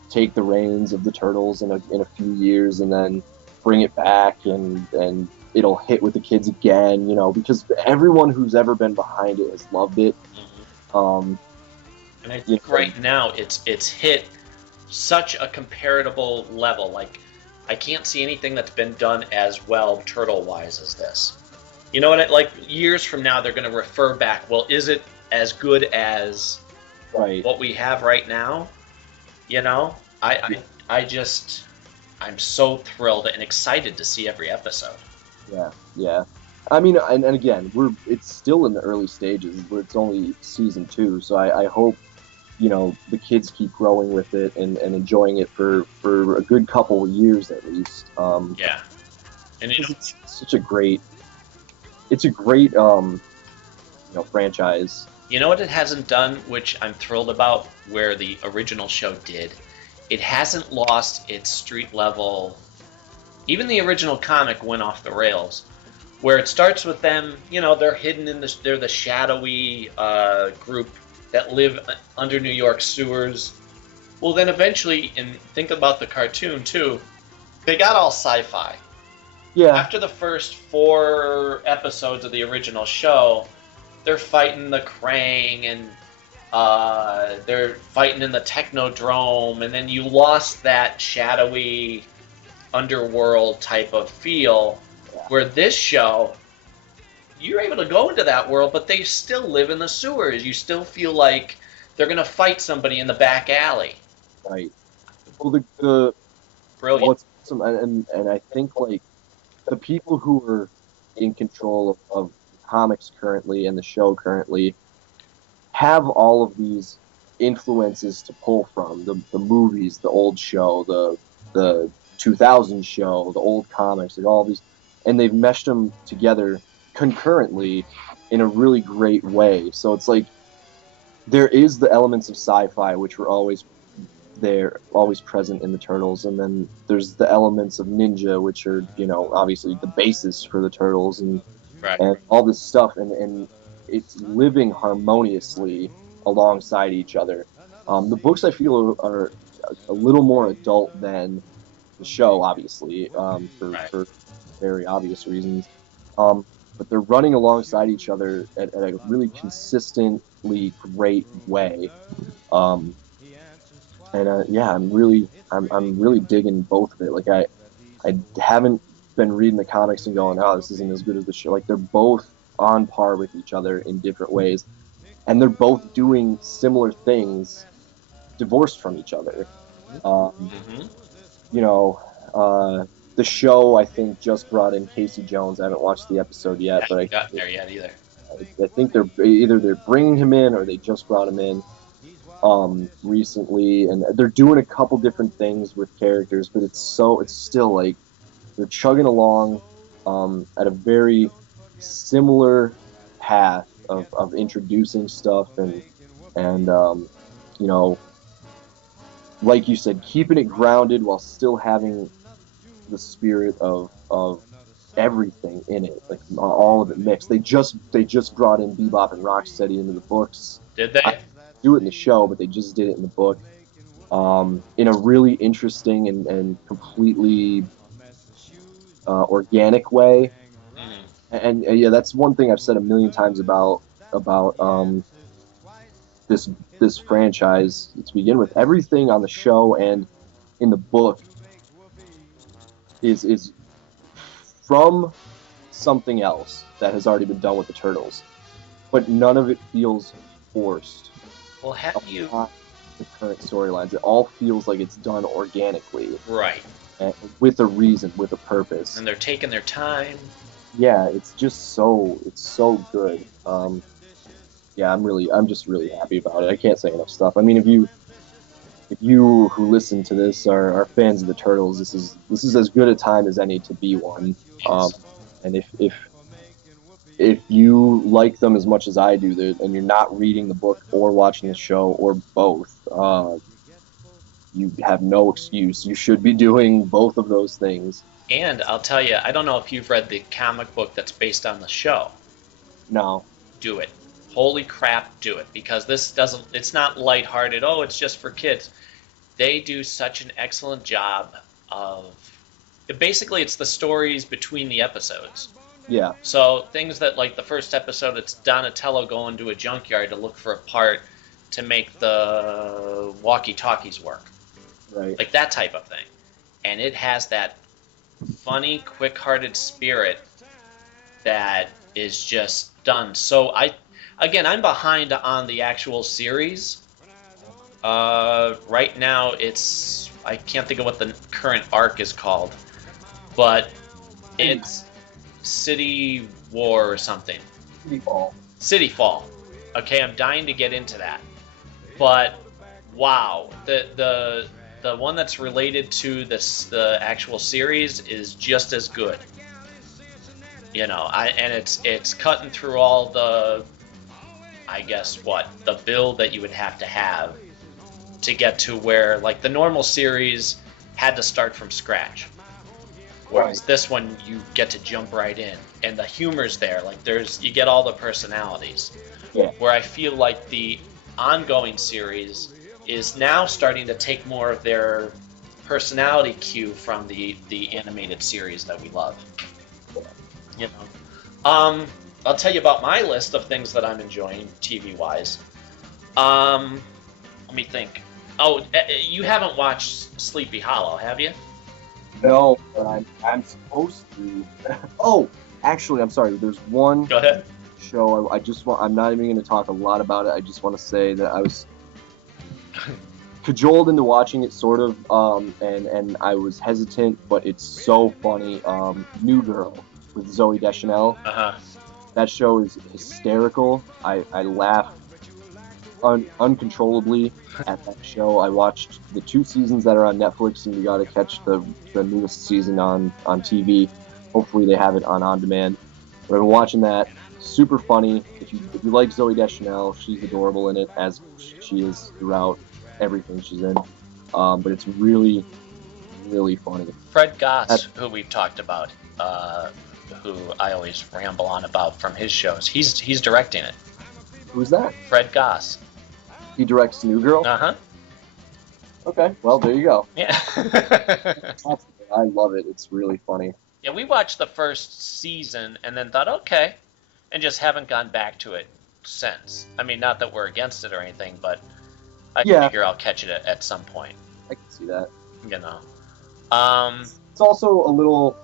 take the reins of the Turtles in a few years and then bring it back, and it'll hit with the kids again, because everyone who's ever been behind it has loved it. And I think right now it's hit such a comparable level. Like, I can't see anything that's been done as well turtle-wise as this. You know what? Like, years from now, they're going to refer back. Well, is it as good as what we have right now? I'm so thrilled and excited to see every episode. Yeah. I mean, and again, it's still in the early stages. It's only season 2, so I hope the kids keep growing with it and enjoying it for a good couple of years at least. Yeah, and it's such a great, franchise. You know what it hasn't done, which I'm thrilled about, where the original show did? It hasn't lost its street level. Even the original comic went off the rails, where it starts with them, they're hidden they're the shadowy group that live under New York sewers. Well, then eventually, and think about the cartoon too, they got all sci-fi. Yeah. After the first 4 episodes of the original show, they're fighting the Krang and they're fighting in the Technodrome, and then you lost that shadowy underworld type of feel. Where this show, you're able to go into that world, but they still live in the sewers. You still feel like they're going to fight somebody in the back alley. Right. Well, the brilliant. What's awesome, and I think, like, the people who are in control of comics currently and the show currently have all of these influences to pull from. The movies, the old show, the 2000 show, the old comics, like all these, and they've meshed them together concurrently in a really great way. So it's like there is the elements of sci-fi which were always there, always present in the Turtles, and then there's the elements of ninja, which are obviously the basis for the Turtles, and all this stuff, and it's living harmoniously alongside each other. The books, I feel, are a little more adult than the show, obviously, for very obvious reasons. but they're running alongside each other at a really consistently great way. Um, and yeah, I'm really digging both of it. Like I haven't been reading the comics and going, oh, this isn't as good as the show. Like they're both on par with each other in different ways, and they're both doing similar things, divorced from each other. Um, Mm-hmm. you know, the show I think just brought in Casey Jones. I haven't watched the episode I yet, but haven't gotten there yet either. I think they're bringing him in or they just brought him in recently, and they're doing a couple different things with characters, but it's still like they're chugging along at a very similar path of introducing stuff and you know, like you said, keeping it grounded while still having the spirit of everything in it, like all of it mixed. They just brought in Bebop and Rocksteady into the books. Did they? I do it in the show, but they just did it in the book in a really interesting and completely organic way. And yeah, that's one thing I've said a million times about this this franchise to begin with. Everything on the show and in the book is from something else that has already been done with the Turtles, but none of it feels forced. Well, have you? The current storylines, it all feels like it's done organically, Right. and with a reason, with a purpose. And they're taking their time. Yeah, it's so good. Yeah, I'm just really happy about it. I can't say enough stuff. I mean, if you who listen to this are fans of the Turtles, this is as good a time as any to be one. And if you like them as much as I do, and you're not reading the book or watching the show or both, you have no excuse. You should be doing both of those things. And I'll tell you, I don't know if you've read the comic book that's based on the show. No. Do it. Holy crap, do it. Because it's not lighthearted, oh, it's just for kids. They do such an excellent job of, basically it's the stories between the episodes. Yeah. So things that, like the first episode, it's Donatello going to a junkyard to look for a part to make the walkie-talkies work. Right. Like that type of thing. And it has that funny, quick-hearted spirit that is just done. So I'm behind on the actual series. Right now I can't think of what the current arc is called, but it's City War or something. City Fall. Okay, I'm dying to get into that. But wow, the one that's related to the actual series is just as good. You know, and it's cutting through all the, I guess the build that you would have to get to where, like, the normal series had to start from scratch. Whereas this one, you get to jump right in, and the humor's there. Like, you get all the personalities. Yeah. Where I feel like the ongoing series is now starting to take more of their personality cue from the animated series that we love. You know, I'll tell you about my list of things that I'm enjoying TV-wise. Let me think. Oh, you haven't watched Sleepy Hollow, have you? No, but I'm supposed to. Oh, actually, I'm sorry. There's one Go ahead. show I'm not even going to talk a lot about it. I just want to say that I was cajoled into watching it, sort of, and I was hesitant, but it's so funny. New Girl with Zooey Deschanel. Uh-huh. That show is hysterical. I laugh uncontrollably at that show. I watched the 2 seasons that are on Netflix, and you got to catch the newest season on TV. Hopefully they have it on demand. But I've been watching that. Super funny. If you like Zooey Deschanel, she's adorable in it, as she is throughout everything she's in. But it's really, really funny. Fred Goss, who we've talked about, who I always ramble on about from his shows, he's directing it. Who's that? Fred Goss. He directs New Girl? Uh-huh. Okay, well, there you go. Yeah. I love it. It's really funny. Yeah, we watched the first season and then thought, okay, and just haven't gone back to it since. I mean, not that we're against it or anything, but I Yeah. figure I'll catch it at some point. I can see that. You know. It's also a little,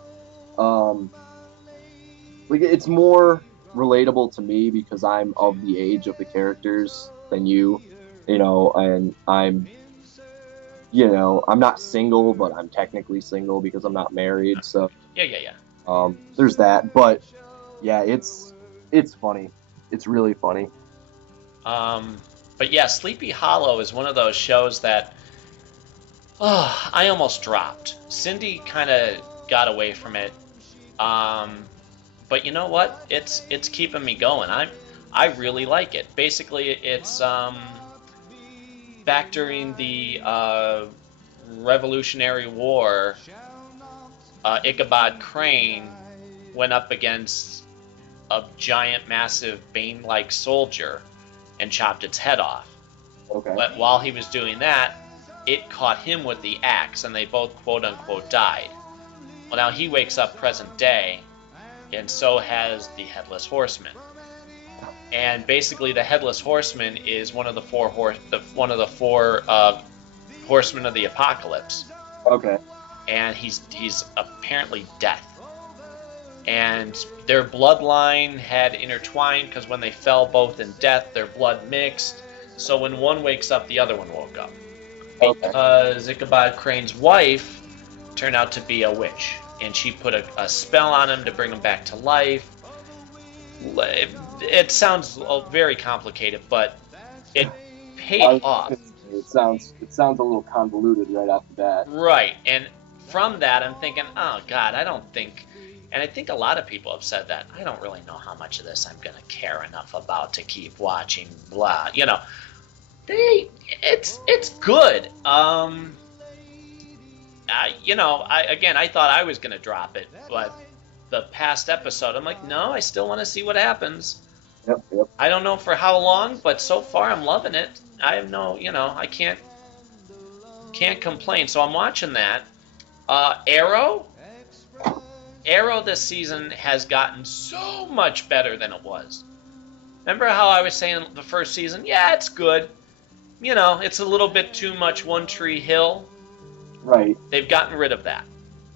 like, it's more relatable to me because I'm of the age of the characters than you, and I'm not single, but I'm technically single because I'm not married. So Yeah. there's that. But yeah, it's funny. It's really funny. But yeah, Sleepy Hollow is one of those shows that I almost dropped. Cindy kind of got away from it. But you know what? It's keeping me going. I really like it. Basically, it's back during the Revolutionary War. Ichabod Crane went up against a giant, massive Bane-like soldier and chopped its head off. Okay. But while he was doing that, it caught him with the axe, and they both quote-unquote died. Well, now he wakes up present day, and so has the Headless Horseman. And basically, the Headless Horseman is one of the four horsemen of the apocalypse. Okay. And he's apparently death. And their bloodline had intertwined because when they fell both in death, their blood mixed. So when one wakes up, the other one woke up. Okay. Because Ichabod Crane's wife turned out to be a witch, and she put a spell on him to bring him back to life. It sounds very complicated, but it paid off. It sounds a little convoluted right off the bat. Right, and from that, I'm thinking, oh God, I don't think, and I think a lot of people have said that, I don't really know how much of this I'm going to care enough about to keep watching, blah, it's good. I thought I was going to drop it, but the past episode, I'm like, no, I still want to see what happens. Yep. I don't know for how long, but so far I'm loving it. I have I can't complain. So I'm watching that. Arrow this season has gotten so much better than it was. Remember how I was saying the first season? Yeah, it's good. It's a little bit too much One Tree Hill. Right. They've gotten rid of that.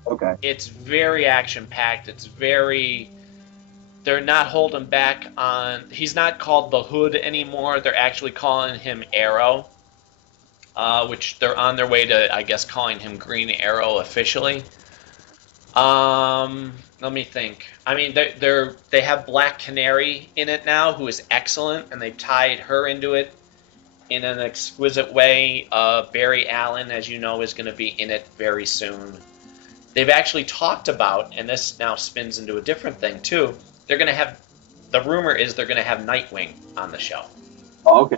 Okay. It's very action-packed. They're not holding back on... He's not called the Hood anymore. They're actually calling him Arrow, which they're on their way to, I guess, calling him Green Arrow officially. Let me think. I mean, they have Black Canary in it now, who is excellent, and they've tied her into it in an exquisite way. Barry Allen, as you know, is going to be in it very soon. They've actually talked about, and this now spins into a different thing too, the rumor is they're going to have Nightwing on the show. Oh, okay.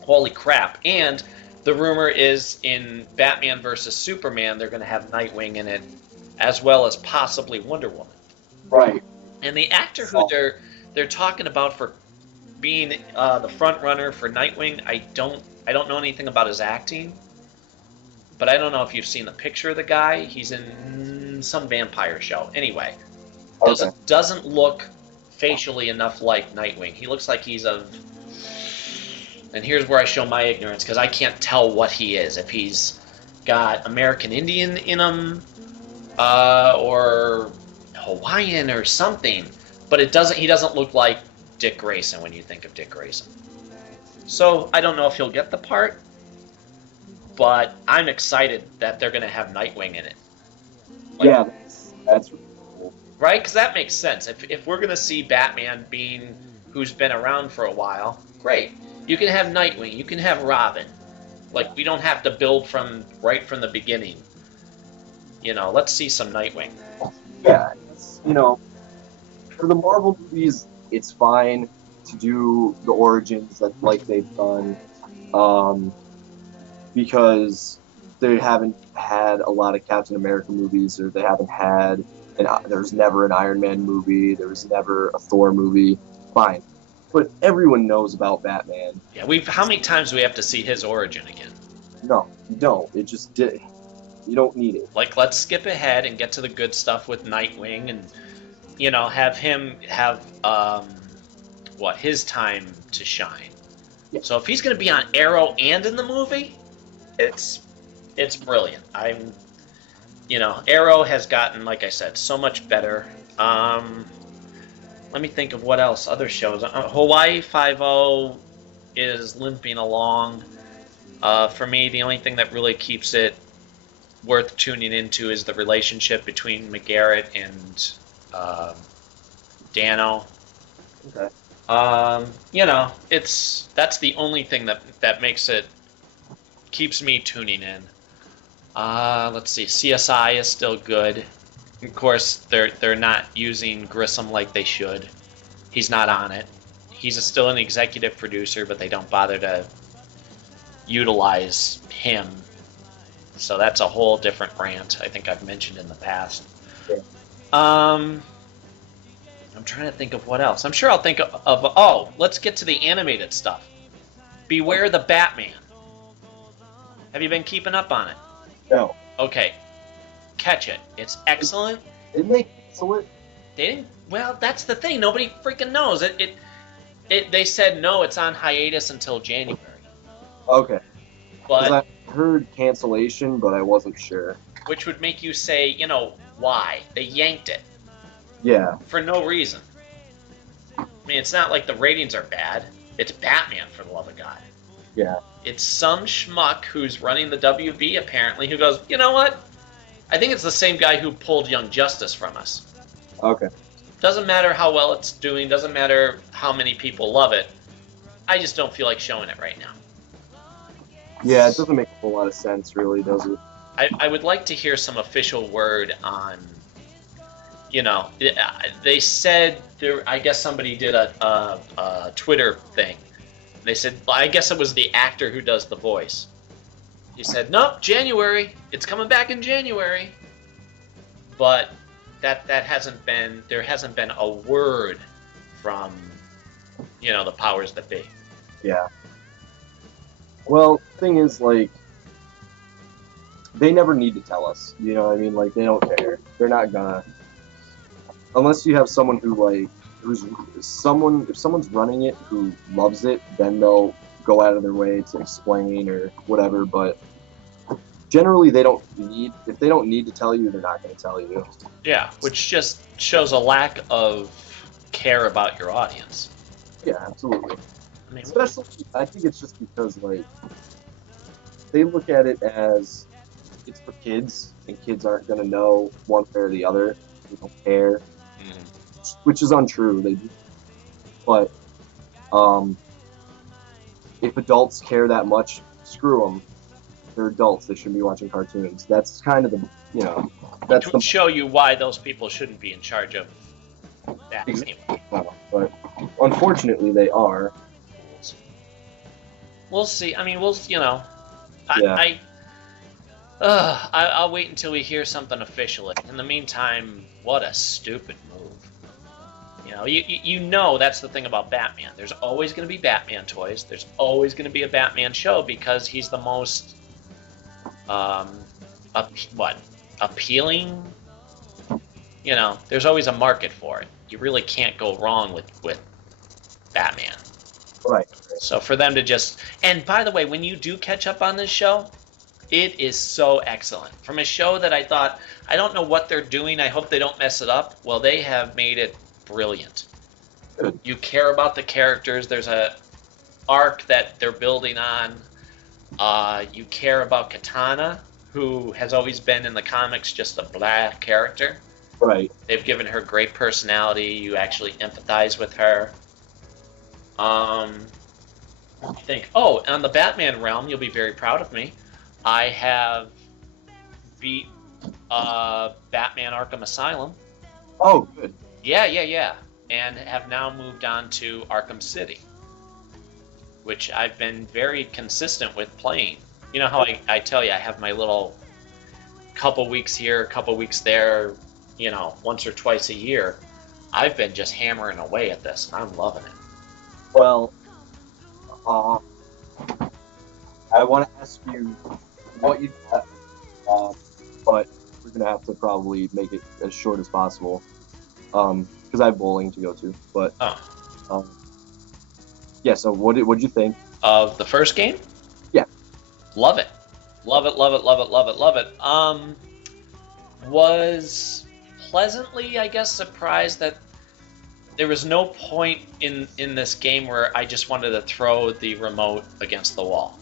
Holy crap. And the rumor is in Batman vs. Superman, they're going to have Nightwing in it, as well as possibly Wonder Woman. Right. And the actor who they're talking about for being the front runner for Nightwing, I don't know anything about his acting, but I don't know if you've seen the picture of the guy. He's in some vampire show. Anyway, doesn't look facially enough like Nightwing. He looks like he's and here's where I show my ignorance, because I can't tell what he is. If he's got American Indian in him, or Hawaiian or something, but he doesn't look like Dick Grayson when you think of Dick Grayson. So I don't know if he'll get the part, but I'm excited that they're going to have Nightwing in it. Yeah, that's really cool. Right? Because that makes sense. If we're going to see Batman who's been around for a while, great. You can have Nightwing. You can have Robin. Like, we don't have to build right from the beginning. Let's see some Nightwing. Yeah, for the Marvel movies, it's fine to do the origins like they've done, because they haven't had a lot of Captain America movies, or they haven't had, there's never an Iron Man movie, there was never a Thor movie. Fine, but everyone knows about Batman. Yeah, how many times do we have to see his origin again? No, you don't. It just did. You don't need it. Like, let's skip ahead and get to the good stuff with Nightwing, and have him have his time to shine. Yeah. So if he's going to be on Arrow and in the movie, it's brilliant. Arrow has gotten, like I said, so much better. Let me think of what else. Other shows. Hawaii Five-0 is limping along. For me, the only thing that really keeps it worth tuning into is the relationship between McGarrett and Dano. Okay. That's the only thing that makes it, keeps me tuning in. Let's see, CSI is still good. Of course, they're not using Grissom like they should. He's not on it. He's still an executive producer, but they don't bother to utilize him. So that's a whole different rant I think I've mentioned in the past. Yeah. I'm trying to think of what else. I'm sure I'll think of let's get to the animated stuff. Beware the Batman. Have you been keeping up on it? No. Okay. Catch it. It's excellent. Didn't they cancel it? They didn't. Well, that's the thing. Nobody freaking knows. They said no, it's on hiatus until January. Okay. But I heard cancellation, but I wasn't sure. Which would make you say, why? They yanked it. Yeah. For no reason. I mean, it's not like the ratings are bad. It's Batman, for the love of God. Yeah. It's some schmuck who's running the WB, apparently, who goes, you know what? I think it's the same guy who pulled Young Justice from us. Okay. Doesn't matter how well it's doing, doesn't matter how many people love it. I just don't feel like showing it right now. Yeah, it doesn't make a whole lot of sense, really, does it? I would like to hear some official word on, they said, I guess somebody did a Twitter thing. They said, I guess it was the actor who does the voice. He said, nope, January. It's coming back in January. But there hasn't been a word from, the powers that be. Yeah. Well, thing is, they never need to tell us. You know what I mean? They don't care. They're not gonna. Unless you have someone who, if someone's running it who loves it, then they'll go out of their way to explain or whatever, but generally if they don't need to tell you, they're not going to tell you. Yeah, which just shows a lack of care about your audience. Yeah, absolutely. I mean, especially, I think it's just because, they look at it as it's for kids, and kids aren't going to know one way or the other. They don't care. Which is untrue. They do. But if adults care that much, screw them. They're adults. They shouldn't be watching cartoons. That's kind of that's to show you why those people shouldn't be in charge of that. Exactly. But unfortunately, they are. We'll see. I mean, I'll wait until we hear something officially. In the meantime, what a stupid move. That's the thing about Batman. There's always going to be Batman toys. There's always going to be a Batman show because he's the most appealing. There's always a market for it. You really can't go wrong with Batman. Right. So for them to just, and by the way, when you do catch up on this show, it is so excellent. From a show that I thought, I don't know what they're doing, I hope they don't mess it up. Well, they have made it brilliant. Good. You care about the characters. There's a arc that they're building on. You care about Katana, who has always been in the comics just a black character. Right. They've given her great personality. You actually empathize with her. I think, on the Batman realm, you'll be very proud of me. I have beat Batman Arkham Asylum. Oh, good. Yeah. And have now moved on to Arkham City, which I've been very consistent with playing. You know how I tell you I have my little couple weeks here, couple weeks there, once or twice a year. I've been just hammering away at this, and I'm loving it. Well, I want to ask you what you got but we're gonna have to probably make it as short as possible. Because I have bowling to go to. But yeah. So what'd you think of the first game? Yeah. Love it. Love it. Was pleasantly, I guess, surprised that there was no point in this game where I just wanted to throw the remote against the wall.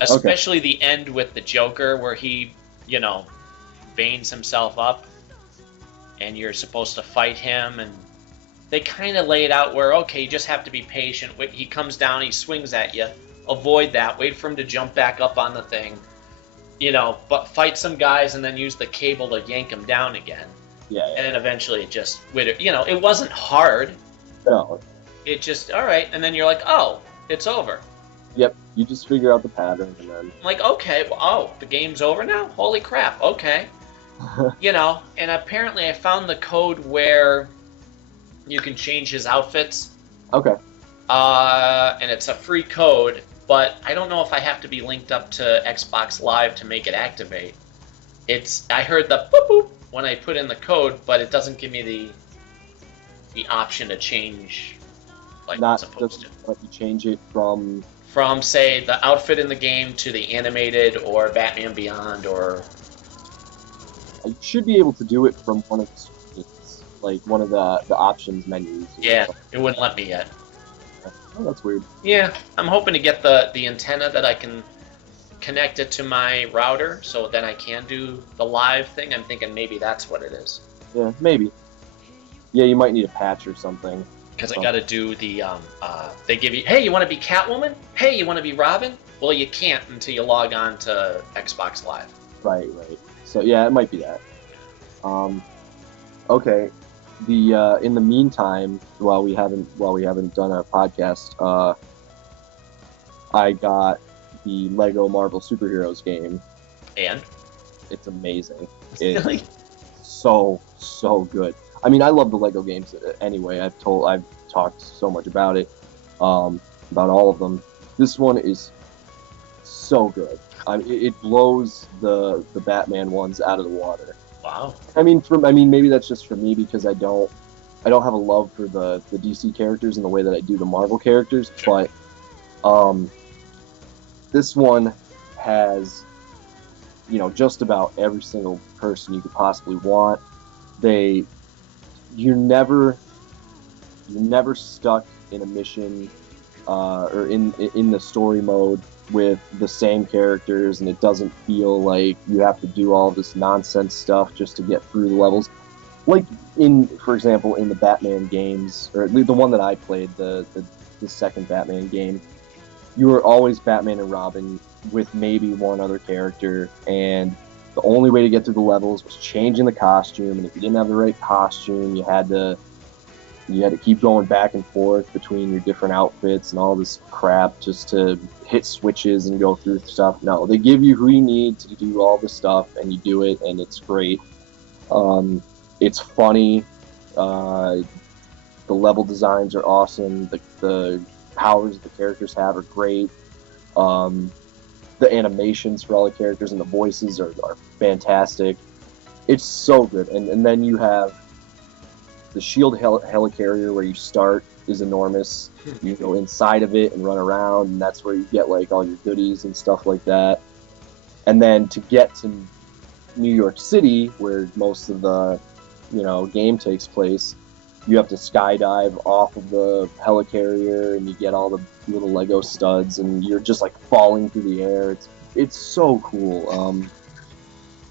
Especially the end with the Joker where he, veins himself up and you're supposed to fight him, and they kind of lay it out where, okay, you just have to be patient. He comes down, he swings at you, avoid that, wait for him to jump back up on the thing, but fight some guys and then use the cable to yank him down again. Yeah. And then eventually it just, it wasn't hard. No. It just, all right, and then you're like, oh, it's over. Yep, you just figure out the pattern and then... I'm like, okay, the game's over now? Holy crap, okay. And apparently I found the code where you can change his outfits. Okay. And it's a free code, but I don't know if I have to be linked up to Xbox Live to make it activate. I heard the boop boop when I put in the code, but it doesn't give me the option to change like Not it's supposed to. Let you change it from, say, the outfit in the game to the animated or Batman Beyond or... You should be able to do it from one of the screens, like one of the options menus. Yeah, it wouldn't let me yet. Oh, that's weird. Yeah, I'm hoping to get the antenna that I can connect it to my router, so then I can do the live thing. I'm thinking maybe that's what it is. Yeah, maybe. Yeah, you might need a patch or something. Because I got to do the, they give you, hey, you want to be Catwoman? Hey, you want to be Robin? Well, you can't until you log on to Xbox Live. Right. So yeah, it might be that. Okay. In the meantime, while we haven't done a podcast, I got the Lego Marvel Superheroes game. And it's amazing. Really? It's so good. I mean, I love the Lego games anyway. I've talked so much about it, about all of them. This one is so good. It blows the Batman ones out of the water. Wow. I mean, maybe that's just for me because I don't have a love for the DC characters in the way that I do the Marvel characters. Sure. But this one has, just about every single person you could possibly want. You're never stuck in a mission or in the story mode with the same characters, and it doesn't feel like you have to do all this nonsense stuff just to get through the levels. Like for example, in the Batman games, or the one that I played, the second Batman game, you were always Batman and Robin with maybe one other character, and the only way to get through the levels was changing the costume, and if you didn't have the right costume, you had to keep going back and forth between your different outfits and all this crap just to hit switches and go through stuff. No, they give you who you need to do all the stuff, and you do it, and it's great. It's funny. The level designs are awesome. The powers the characters have are great. The animations for all the characters and the voices are fantastic. It's so good. And then you have the Shield helicarrier where you start is enormous. You go inside of it and run around, and that's where you get like all your goodies and stuff like that. And then to get to New York City, where most of the game takes place, you have to skydive off of the helicarrier, and you get all the little Lego studs, and you're just like falling through the air. It's so cool.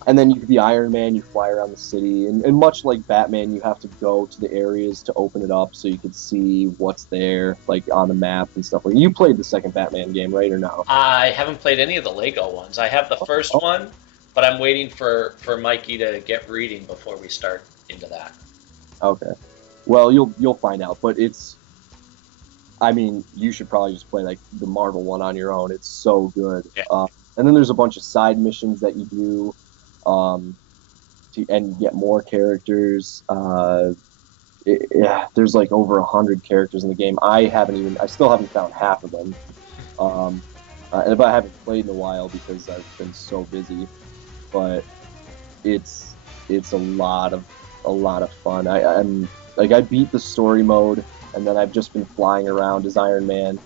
And then you could be Iron Man, you fly around the city, and much like Batman, you have to go to the areas to open it up so you could see what's there, like on the map and stuff. You played the second Batman game, right, or no? I haven't played any of the Lego ones. I have the first one, but I'm waiting for Mikey to get reading before we start into that. Okay. Well, you'll find out, but you should probably just play like the Marvel one on your own. It's so good. Yeah. And then there's a bunch of side missions that you do, and you get more characters. There's like over 100 characters in the game. I still haven't found half of them. And I haven't played in a while because I've been so busy. But it's a lot of fun. I beat the story mode, and then I've just been flying around as Iron Man,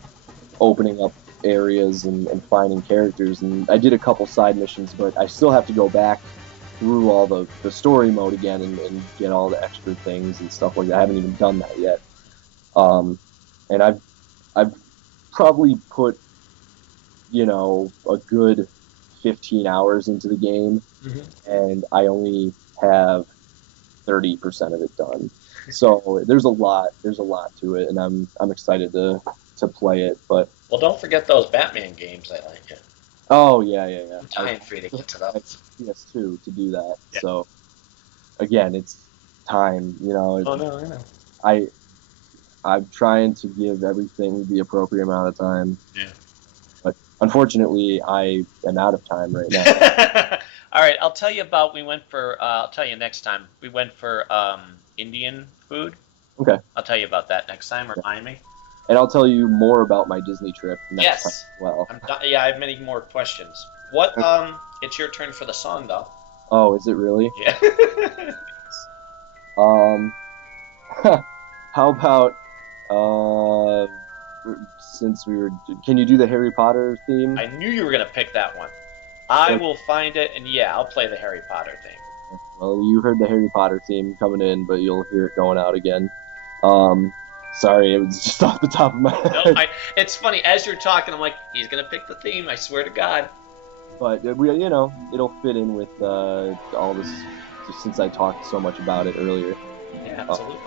opening up areas and finding characters. And I did a couple side missions, but I still have to go back through all the story mode again and get all the extra things and stuff like that. I haven't even done that yet. And I've probably put, a good 15 hours into the game, and I only have 30% of it done. So there's a lot to it, and I'm excited to play it. But well, don't forget those Batman games. I like it. Oh yeah. I'm dying for you to get to those. PS2 to do that. Yeah. So again, it's time. Oh no, I know. I'm trying to give everything the appropriate amount of time. Yeah. But unfortunately, I am out of time right now. All right, I'll tell you about. I'll tell you next time. We went for Indian food. Okay. I'll tell you about that next time. Remind me. And I'll tell you more about my Disney trip next time as well. I have many more questions. What? It's your turn for the song, though. Oh, is it really? Yeah. How about since can you do the Harry Potter theme? I knew you were gonna pick that one. I will find it, and yeah, I'll play the Harry Potter theme. Well, you heard the Harry Potter theme coming in, but you'll hear it going out again. Sorry, it was just off the top of my head. No, it's funny. As you're talking, I'm like, he's going to pick the theme, I swear to God. But, it'll fit in with all this, just since I talked so much about it earlier. Yeah, absolutely.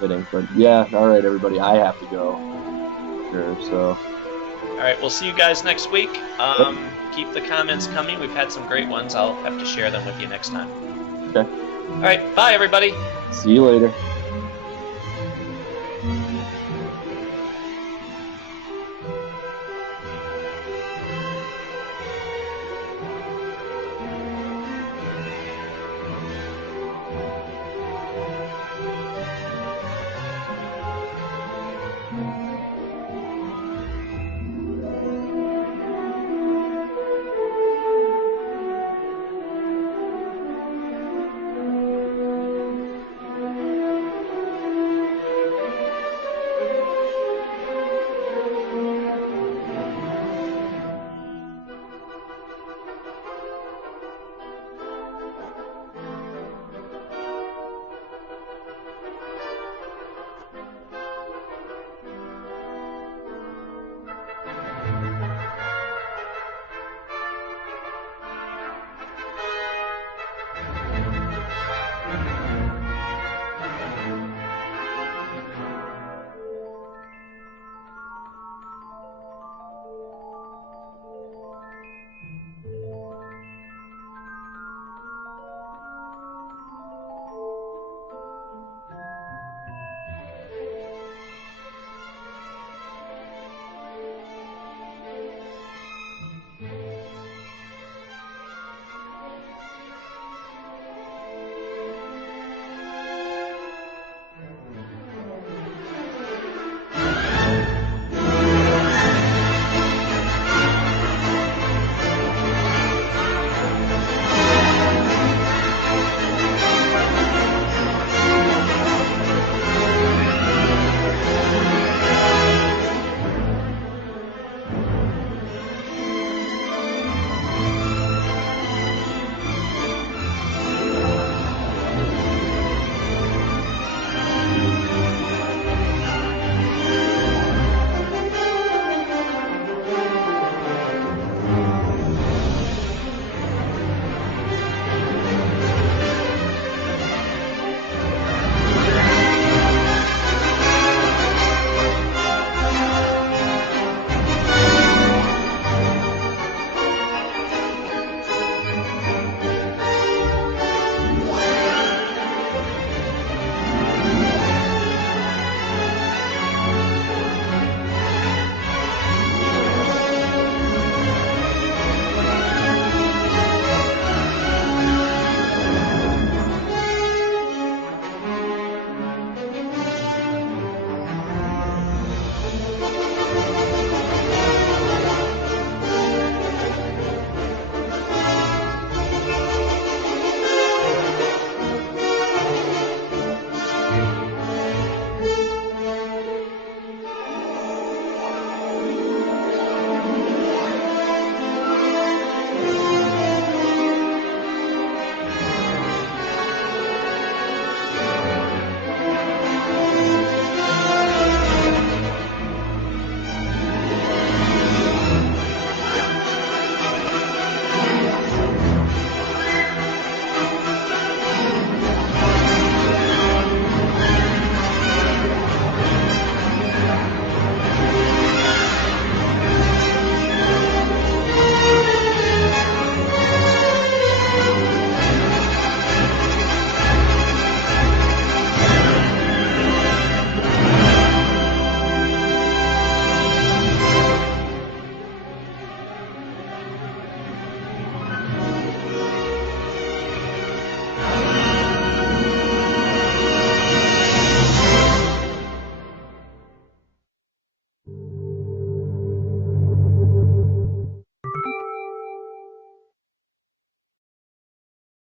Fitting. But, yeah, all right, everybody, I have to go. Sure, so. All right, we'll see you guys next week. Keep the comments coming. We've had some great ones. I'll have to share them with you next time. Okay. All right, bye, everybody. See you later.